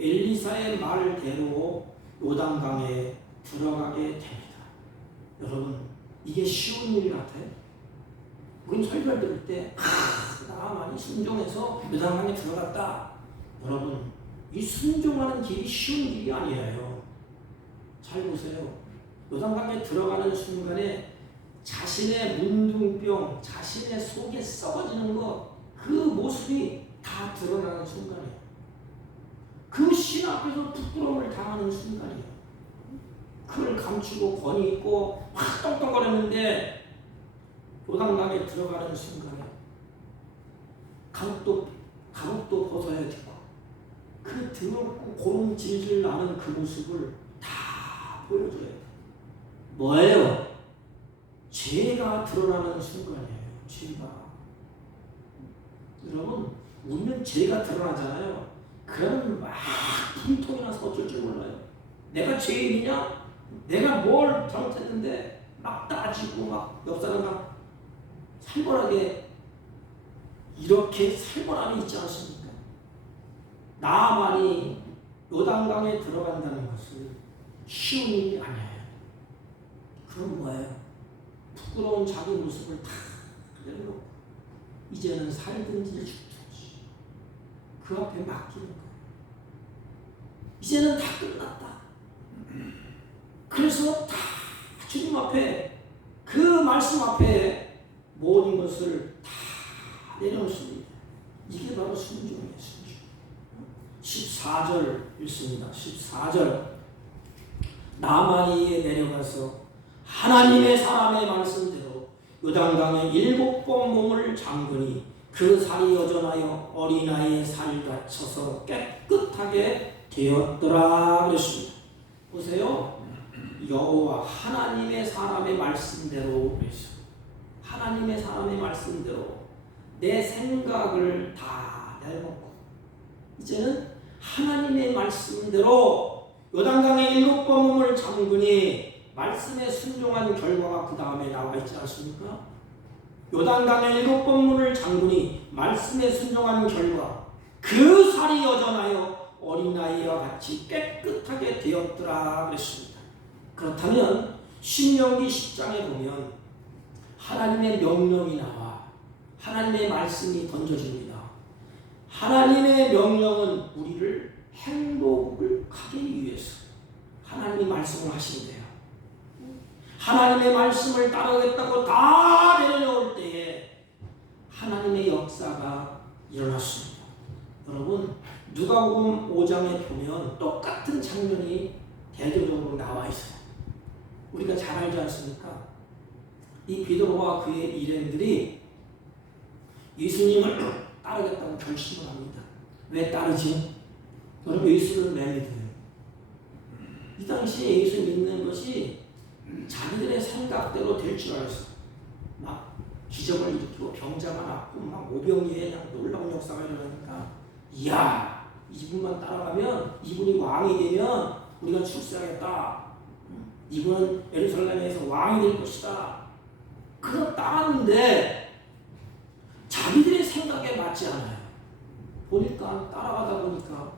엘리사의 말대로 요단강에 들어가게 됩니다. 여러분 이게 쉬운 일이 같아요? 우린 설교를 들을 때 나아만이 순종해서 요단강에 들어갔다. 여러분 이 순종하는 길이 쉬운 길이 아니에요. 잘 보세요. 요단강에 들어가는 순간에 자신의 문둥병, 자신의 속에 썩어지는 것, 그 모습이 다 드러나는 순간이에요. 그 신 앞에서 부끄러움을 당하는 순간이에요. 그걸 감추고 권위 있고 확 떵떵거렸는데 요단강에 들어가는 순간에 감옥도 벗어야 되고 그 더럽고 고름 질질 나는 그 모습을 다 보여줘야 돼요. 뭐예요? 죄가 드러나는 순간이에요. 죄가. 여러분 우리는 죄가 드러나잖아요. 그러면 막 분통이 나서 어쩔 줄 몰라요. 내가 죄인이냐? 내가 뭘 잘못했는데 막 따지고 막 옆 사람과 살벌하게 이렇게 살벌함이 있지 않습니까? 나만이 요단강에 들어간다는 것은 쉬운 일이 아니에요. 그럼 뭐예요? 부끄러운 자기 모습을 다 내려놓고 이제는 살든지 죽든지 그 앞에 맡기는 거예요. 이제는 다 끝났다. 그래서 다 주님 앞에 그 말씀 앞에 모든 것을 다 내려놓습니다. 이게 바로 순종이에요. 순종. 14절 읽습니다. 14절 나만이 내려가서 하나님의 사람의 말씀대로 요단강에 7번 몸을 잠그니 그 살이 여전하여 어린아이의 살이 닫혀서 깨끗하게 되었더라 그랬습니다. 보세요. 여호와 하나님의 사람의 말씀대로 그랬어요. 하나님의 사람의 말씀대로 내 생각을 다 내려놓고 이제는 하나님의 말씀대로 요단강에 7번 몸을 잠그니 말씀에 순종한 결과가 그 다음에 나와 있지 않습니까? 요단강에 7번 문을 잠그니 말씀에 순종한 결과 그 살이 여전하여 어린아이와 같이 깨끗하게 되었더라 그랬습니다. 그렇다면 신명기 10장에 보면 하나님의 명령이 나와 하나님의 말씀이 던져집니다. 하나님의 명령은 우리를 행복을 하기 위해서 하나님이 말씀을 하신대요. 하나님의 말씀을 따르겠다고 다 내려놓을 때에 하나님의 역사가 일어났습니다. 여러분 누가복음 5장에 보면 똑같은 장면이 대조적으로 나와 있어요. 우리가 잘 알지 않습니까? 이 베드로와 그의 일행들이 예수님을 따르겠다고 결심을 합니다. 왜 따르지? 여러분 예수를 왜 믿어요? 이 당시에 예수 믿는 것이 자기들의 생각대로 될 줄 알았어. 막 기적을 일으키고 병자가 낫고 막 오병이에 그냥 놀라운 역사가 일어나니까 이야 이분만 따라가면 이분이 왕이 되면 우리가 출세하겠다. 이분은 예루살렘에서 왕이 될 것이다. 그거 따랐는데 자기들의 생각에 맞지 않아요. 보니까 따라가다 보니까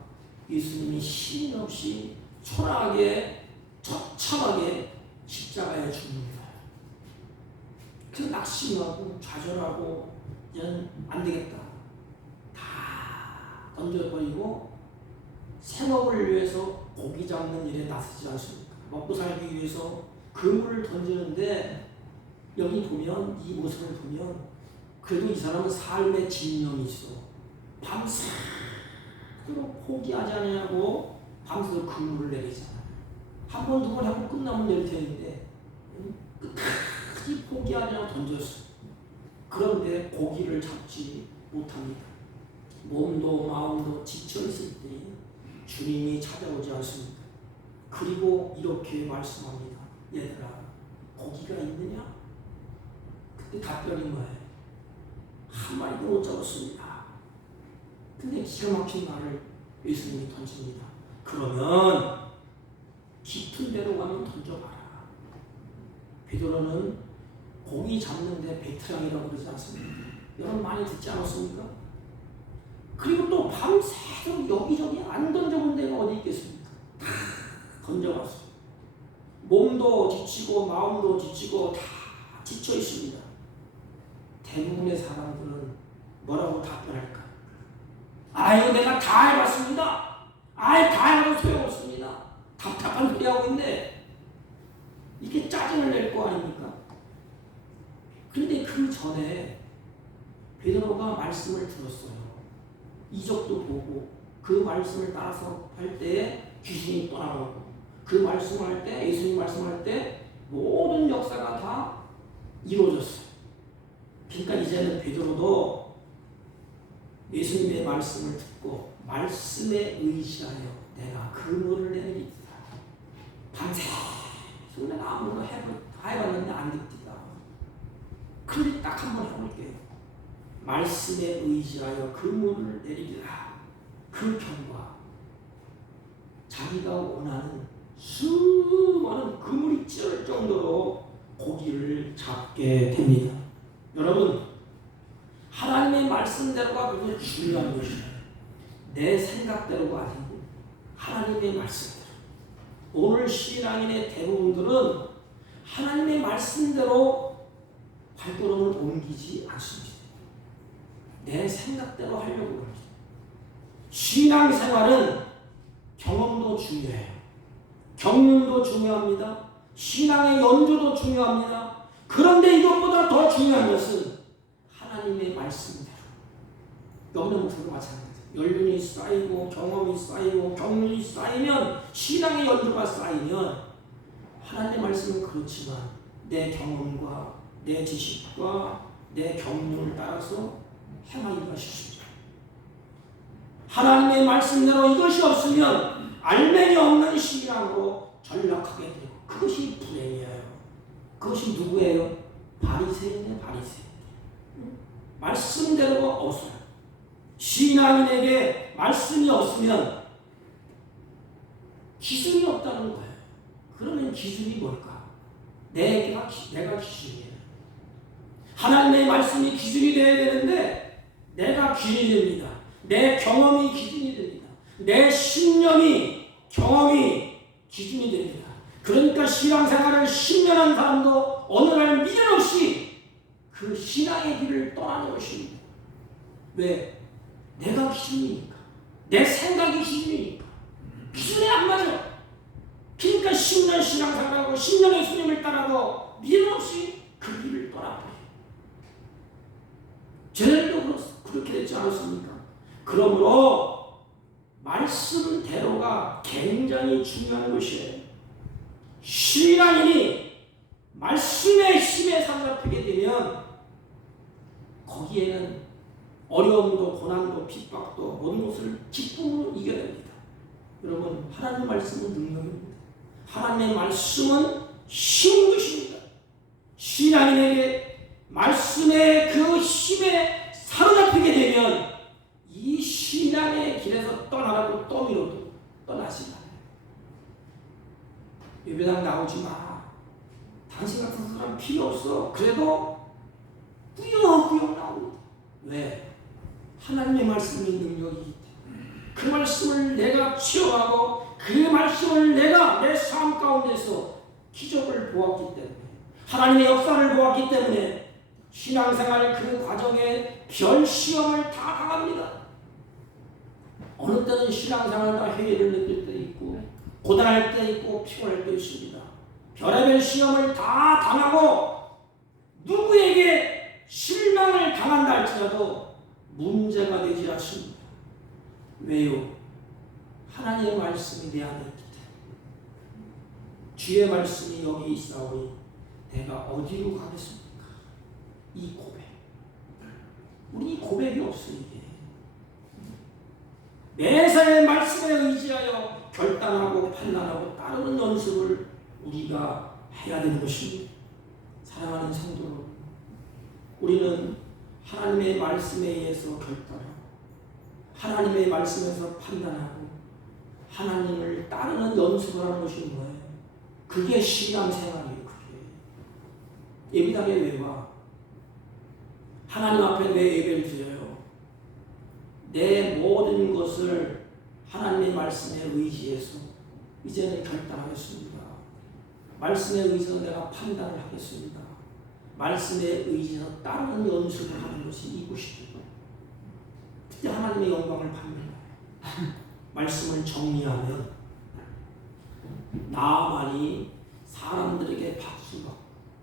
예수님이 신 없이 초라하게 처참하게 십자가에 죽는다. 그래서 낙심하고 좌절하고 이제는 안 되겠다. 다 던져버리고 생업을 위해서 고기 잡는 일에 나서지 않습니까? 먹고 살기 위해서 그물을 던지는데 여기 보면 이 모습을 보면 그래도 이 사람은 삶의 집념이 있어. 밤새도록 포기하지 않냐고 밤새도록 그물을 내리잖아. 한 번, 두 번 하고 끝나면 낼 텐데 끝까지 포기하지 않고 던졌어. 그런데 고기를 잡지 못합니다. 몸도 마음도 지쳐있을 때 주님이 찾아오지 않습니다. 그리고 이렇게 말씀합니다. 얘들아 고기가 있느냐? 그때 답변이 뭐예요? 한 마리도 못 잡았습니다. 근데 기가 막힌 말을 예수님이 던집니다. 그러면 깊은 데로 가면 던져봐라. 베드로는 고기 잡는데 베테랑이라고 그러지 않습니까? 여러분 많이 듣지 않았습니까? 그리고 또 밤새도록 여기저기 안 던져본 데가 어디 있겠습니까? 다 던져봤어요. 몸도 지치고 마음도 지치고 다 지쳐 있습니다. 대부분의 사람들은 뭐라고 답변할까? 아이고 내가 다 해봤습니다. 아이 다 해도 소용없습니다. 답답한 소리 하고 있네. 이게 짜증을 낼 거 아닙니까? 그런데 그 전에 베드로가 말씀을 들었어요. 이적도 보고 그 말씀을 따라서 할 때에 귀신이 떠나가고 그 말씀을 할 때 예수님 말씀할 때 모든 역사가 다 이루어졌어요. 그러니까 이제는 베드로도 예수님의 말씀을 듣고 말씀에 의지하여 내가 그물을 내리리라. 밤새 내가 아무거나 해봤는데 안 됩니다. 그런데 딱 한 번 해볼게요. 말씀에 의지하여 그물을 내리리라. 그 결과 자기가 원하는 수많은 그물이 찌를 정도로 고기를 잡게 됩니다. 여러분 하나님의 말씀대로가 그게 중요한 것이에요. 내 생각대로가 아니고 하나님 하나님의 말씀대로. 오늘 신앙인의 대부분들은 하나님의 말씀대로 발걸음을 옮기지 않습니다. 내 생각대로 하려고 합니다. 신앙생활은 경험도 중요해요. 경륜도 중요합니다. 신앙의 연주도 중요합니다. 그런데 이것보다 더 중요한 것은 하나님의 말씀대로. 여기는 목사도 마찬가지예요. 연륜이 쌓이고 경험이 쌓이고 경륜이 쌓이면 신앙의 연주가 쌓이면 하나님의 말씀은 그렇지만 내 경험과 내 지식과 내 경륜을 따라서 행하기가 쉽습니다. 하나님의 말씀대로 이것이 없으면 알맹이 없는 신앙으로 전락하게 되고 그것이 불행이에요. 그것이 누구예요? 바리새인의 바리새인. 말씀대로가 없어요. 신앙인에게 말씀이 없으면 기준이 없다는 거예요. 그러면 기준이 뭘까? 내가 기준이에요. 하나님의 말씀이 기준이 되어야 되는데 내가 기준이 됩니다. 내 경험이 기준이 됩니다. 내 신념이 경험이 기준이 됩니다. 그러니까 신앙생활을 10년 한 사람도 어느 날 미련 없이 그 신앙의 길을 떠나는 것입니다. 왜? 내가 기준이니까. 내 생각이 기준이니까. 기준이 안 맞아. 그러니까 10년 신앙생활하고 10년의 주님을 따라도 미련 없이 그 길을 떠나버려요. 저희도 그렇게 됐지 않았습니까? 그러므로 말씀대로가 굉장히 중요한 것이에요. 신앙인이 말씀의 힘에 사로잡히게 되면 거기에는 어려움도 고난도 핍박도 모든 것을 기쁨으로 이겨냅니다. 여러분, 하나님의 말씀은 능력입니다. 하나님의 말씀은 힘인 것입니다. 신앙인에게 말씀의 그 힘에 사로잡히게 되면 이 신앙의 길에서 떠나라고 떠밀어도 떠나지 말아요. 예배당 나오지 마. 당신 같은 사람 필요 없어. 그래도 꾸역꾸역 나옵니다. 왜? 하나님의 말씀이 능력이기 때문에 그 말씀을 내가 체험하고 그 말씀을 내가 내 삶 가운데서 기적을 보았기 때문에 하나님의 역사를 보았기 때문에 신앙생활 그 과정에 별 시험을 다 당합니다. 어느 때는 신앙생활과 회의를 느낄 때 있고 고단할 때 있고 피곤할 때 있습니다. 별의별 시험을 다 당하고 누구에게 실망을 당한다 할지라도 문제가 되지 않습니다. 왜요? 하나님의 말씀이 내 안에 있기 때문에. 주의 말씀이 여기 있사오니 내가 어디로 가겠습니까? 이 고백. 우리 이 고백이 없어 이게. 매사의 말씀에 의지하여 결단하고 판단하고 따르는 연습을 우리가 해야 되는 것입니다. 사랑하는 성도 여러분, 우리는 하나님의 말씀에 의해서 결단하고 하나님의 말씀에서 판단하고 하나님을 따르는 연습을 하는 것이 뭐예요? 그게 신앙생활이에요. 그게 예배당에 왜 와? 하나님 앞에 내 예배를 드려요. 내 모든 것을 하나님의 말씀에 의지해서 이제는 결단하겠습니다. 말씀에 의지해서 내가 판단을 하겠습니다. 말씀에 의지해서 따르는 연습을 하는 것이 이곳이죠. 그때 하나님의 영광을 받는 거예요. 말씀을 정리하면 나만이 사람들에게 박수받고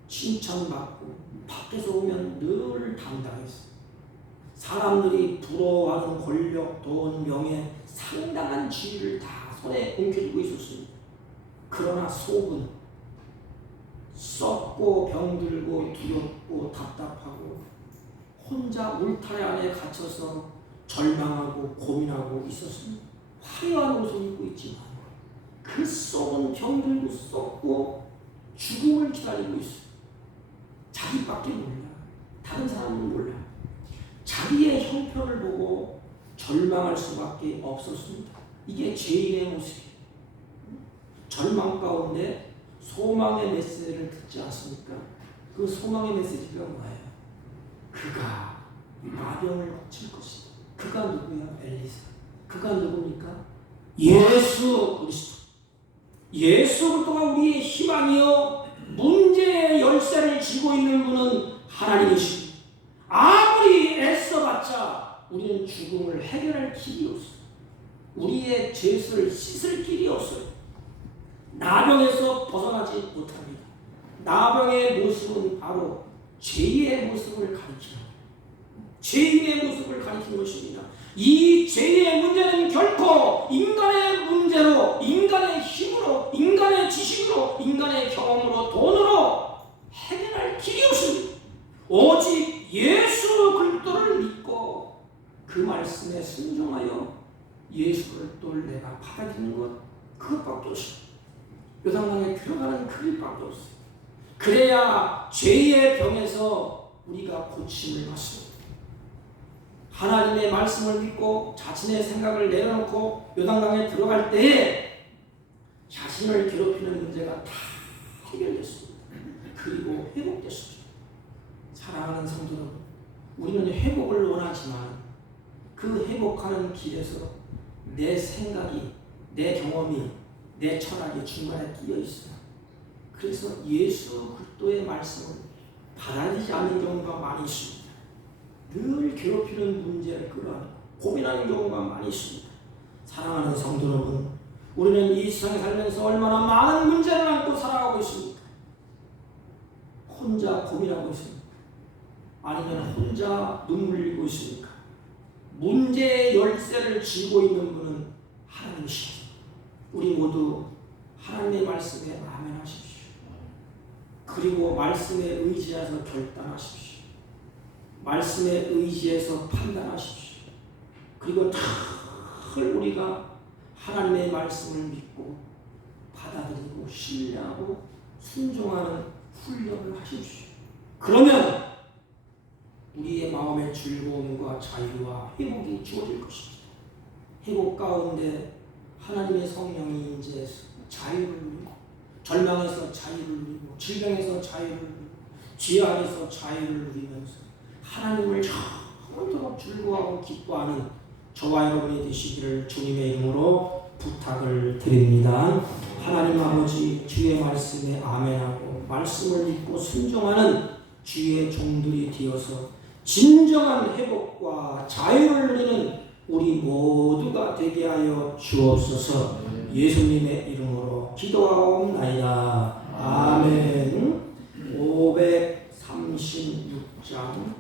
칭찬받고 밖에서 오면 늘 당당했어요. 사람들이 부러워하는 권력, 돈, 명예, 상당한 지위를 다 손에 옮겨주고 있었습니다. 그러나 속은 썩고 병들고 두렵고 답답하고 혼자 울타리 안에 gat혀서 절망하고 고민하고 있었습니다. 화려한 옷을 입고 있지만 그 속은 병들고 썩고 죽음을 기다리고 있어요. 자기밖에 몰라. 다른 사람은 몰라. 자기의 형편을 보고 절망할 수밖에 없었습니다. 이게 죄인의 모습이에요. 절망 가운데 소망의 메시지를 듣지 않습니까? 그 소망의 메시지가 뭐예요? 그가 나병을 고칠 것이다. 그가 누구야? 엘리사. 그가 누굽니까? 예수 그리스도. 예수 그리스도가 우리의 희망이요 문제의 열쇠를 쥐고 있는 분은 하나님이십니다. 아무리 애써봤자 우리는 죽음을 해결할 길이 없어요. 우리의 죄를 씻을 길이 없어요. 나병에서 벗어나지 못합니다. 나병의 모습은 바로 죄의 모습을 가리키는 거예요. 죄의 모습을 가리키는 것입니다. 이 죄의 문제는 결코 인간의 문제로, 인간의 힘으로, 인간의 지식으로, 인간의 경험으로, 돈으로 해결할 길이 없습니다. 오직 예수 그리스도를 믿고 그 말씀에 순종하여 예수 그리스도를 내가 받아들이는 것, 그것밖에 없습니다. 요단강에 들어가는 그 길밖에 없어요. 그래야 죄의 병에서 우리가 고침을 받습니다. 하나님의 말씀을 믿고 자신의 생각을 내려놓고 요단강에 들어갈 때에 자신을 괴롭히는 문제가 다 해결됐습니다. 그리고 회복됐습니다. 사랑하는 성도 여러분, 우리는 회복을 원하지만 그 회복하는 길에서 내 생각이, 내 경험이, 내 철학이 중간에 끼어 있어요. 그래서 예수 그리스도의 말씀을 받아들이지 않는 경우가 많이 있습니다. 늘 괴롭히는 문제를 끌어안고 고민하는 경우가 많이 있습니다. 사랑하는 성도 여러분, 우리는 이 세상에 살면서 얼마나 많은 문제를 안고 살아가고 있습니까? 혼자 고민하고 있습니까? 아니면 혼자 눈물 흘리고 있습니까? 문제의 열쇠를 쥐고 있는 분은 하나님이십니다. 우리 모두 하나님의 말씀에 아멘하십시오. 그리고 말씀에 의지해서 결단하십시오. 말씀에 의지해서 판단하십시오. 그리고 늘 우리가 하나님의 말씀을 믿고 받아들이고 신뢰하고 순종하는 훈련을 하십시오. 그러면 우리의 마음의 즐거움과 자유와 회복이 주어질 것입니다. 회복 가운데 하나님의 성령이 이제 자유를 누리고, 절망에서 자유를 누리고, 질병에서 자유를 누리고, 죄 안에서 자유를 누리면서 하나님을 영원토록 즐거워하고 기뻐하는 저와 여러분이 되시기를 주님의 이름으로 부탁을 드립니다. 하나님 아버지, 주의 말씀에 아멘하고 말씀을 믿고 순종하는 주의 종들이 되어서 진정한 회복과 자유를 누리는 우리 모두가 되게 하여 주옵소서. 예수님의 이름으로 기도하옵나이다. 아멘. 536장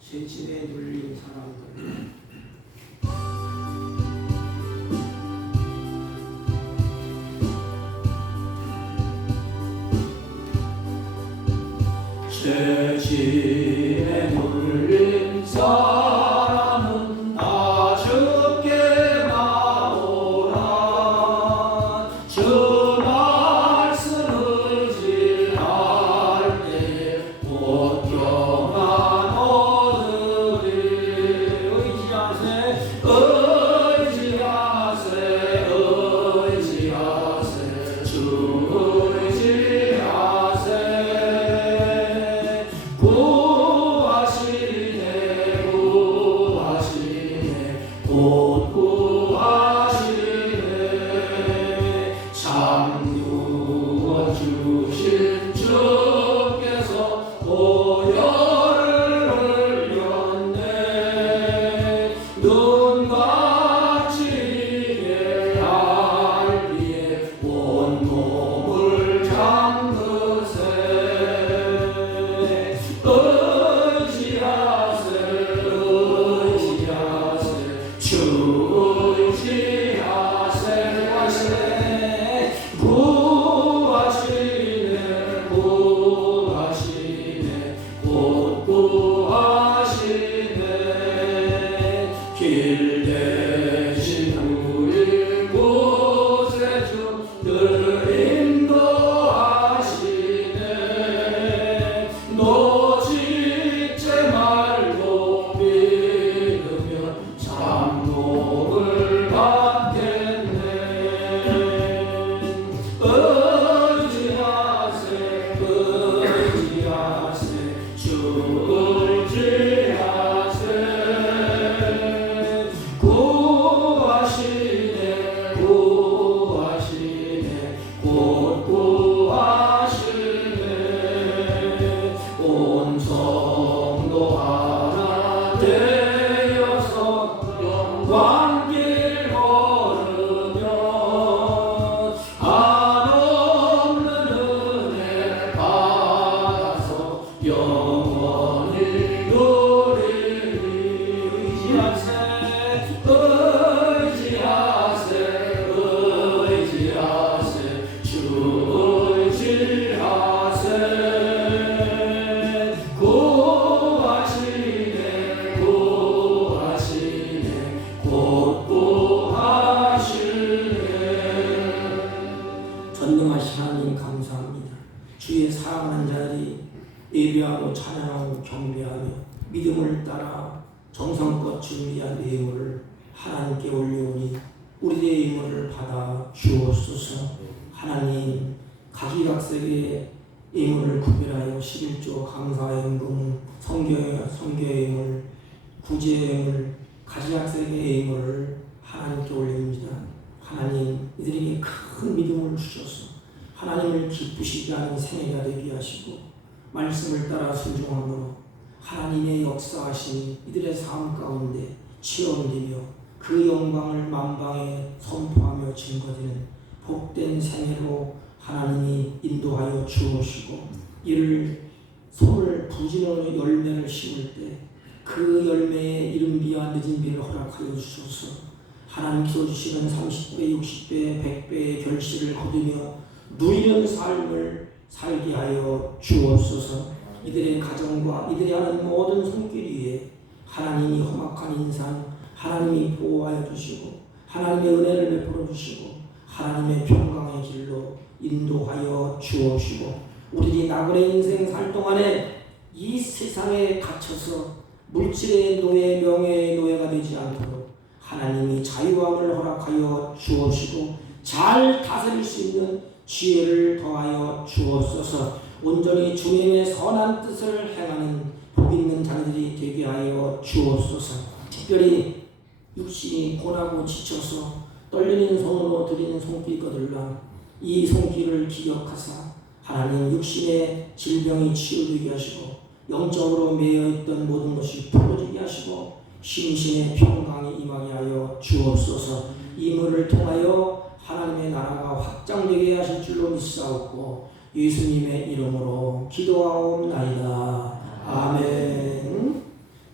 제 집에 눌린 사람들. 제 집에 눌린 사람은 다 주께 나오라. 주 말씀을 의지할 때 복경한 오늘이 의지하세 주 의지하세 구 사랑하는 자들이 예배하고 찬양하고 경배하며 믿음을 따라 정성껏 준비한 예물을 하나님께 올려오니 우리의 예물을 받아 주옵소서. 하나님 각이각색의 예물을 구별하여 11조 감사의 은금, 성교의 예물, 구제의 예물, 각이각색의 예물을 하나님께 올립니다. 하나님 이들에게 큰 믿음을 주셔서 하나님을 기쁘시게 하는 생애가 되게 하시고 말씀을 따라 순종함으로 하나님의 역사하심이 이들의 삶 가운데 체험되며 그 영광을 만방에 선포하며 증거되는 복된 생애로 하나님이 인도하여 주옵시고 이를 손을 부지런히 열매를 심을 때 그 열매에 이른 비와 늦은 비를 허락하여 주소서. 하나님께서 주시는 30배, 60배, 100배의 결실을 거두며 누리는 삶을 살게 하여 주옵소서. 이들의 가정과 이들이 하는 모든 손길 위에 하나님이 험악한 인상, 하나님이 보호하여 주시고 하나님의 은혜를 베풀어 주시고 하나님의 평강의 길로 인도하여 주옵시고 우리들이 나그네 인생 살 동안에 이 세상에 갇혀서 물질의 노예, 명예의 노예가 되지 않도록 하나님이 자유함을 허락하여 주옵시고 잘 다스릴 수 있는 지혜를 더하여 주옵소서. 온전히 주님의 선한 뜻을 행하는 복 있는 자녀들이 되게 하여 주옵소서. 특별히 육신이 고나고 지쳐서 떨리는 손으로 드리는 손길 거들라 이 손길을 기억하사 하나님 육신의 질병이 치유되게 하시고 영적으로 매여있던 모든 것이 풀어지게 하시고 심신의 평강이 임하게 하여 주옵소서. 이물을 통하여 하나님의 나라가 확장되게 하실 줄로 믿사옵고 예수님의 이름으로 기도하옵나이다. 아멘.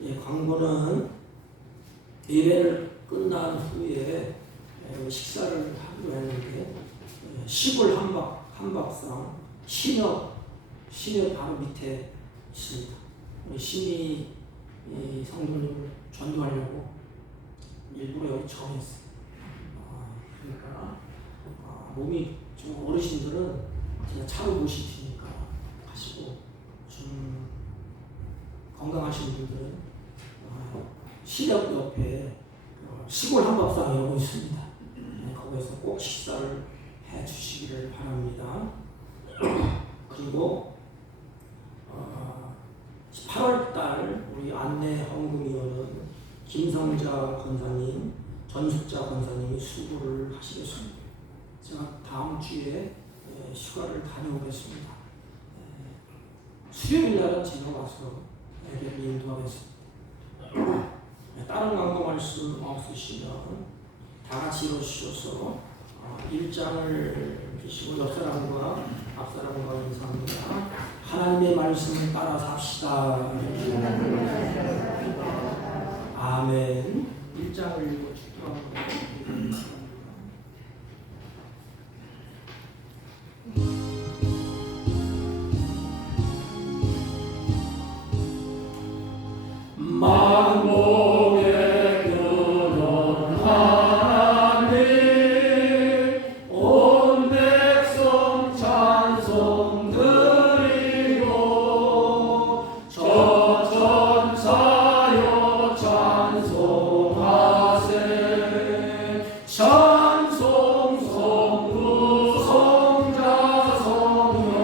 예, 광고는 예배를 끝난 후에 식사를 하기로 했는데 시골 한박상 신협 바로 밑에 있습니다. 우리 신미 성도님을 전도하려고 일부러 여기 정했어요. 그러니까 몸이 좀 어르신들은 제가 차로 모실 테니까 가시고 좀 건강하신 분들은 시력 옆에 시골 한박상이라고 있습니다. 거기서 꼭 식사를 해 주시기를 바랍니다. 그리고 8월달 우리 안내 헌금위원은 김성자 권사님, 전숙자 권사님이 수고를 하시겠습니다. 제가 다음 주에 휴가를 다녀오겠습니다. 수요일 날은 제가 와서 예배를 인도하겠습니다. 다른 광고 말씀 없으시면 다 같이 일어서셔서 1장을 드시고 옆사람과 앞사람과 인사합니다. 하나님의 말씀을 따라 삽시다. 아멘. 1장을 읽고 축도합니다. 만복의 근원 하나님 온 백성 찬송 드리고 저천사여 찬송하세. 찬송 성부 성자 성령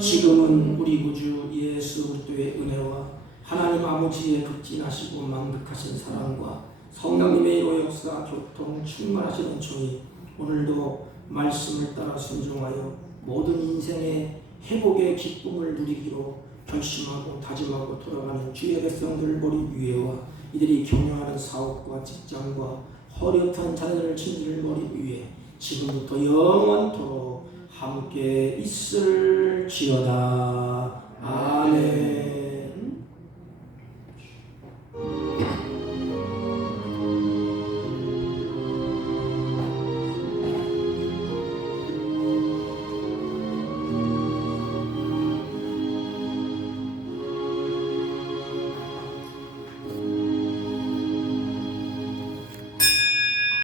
지금은 우리 구주 예수 그리스도의 은혜와 하나님 아버지의 극진하시고 만극하신 사랑과 성령님의 로 역사 교통 충만하신 은총이 오늘도 말씀을 따라 순종하여 모든 인생의 회복의 기쁨을 누리기로 결심하고 다짐하고 돌아가는 주의 백성들 머리 위에와 이들이 경영하는 사업과 직장과 허리어탄 자녀들을 친들 머리 위에 지금부터 영원토록 함께 있을지어다. 아멘.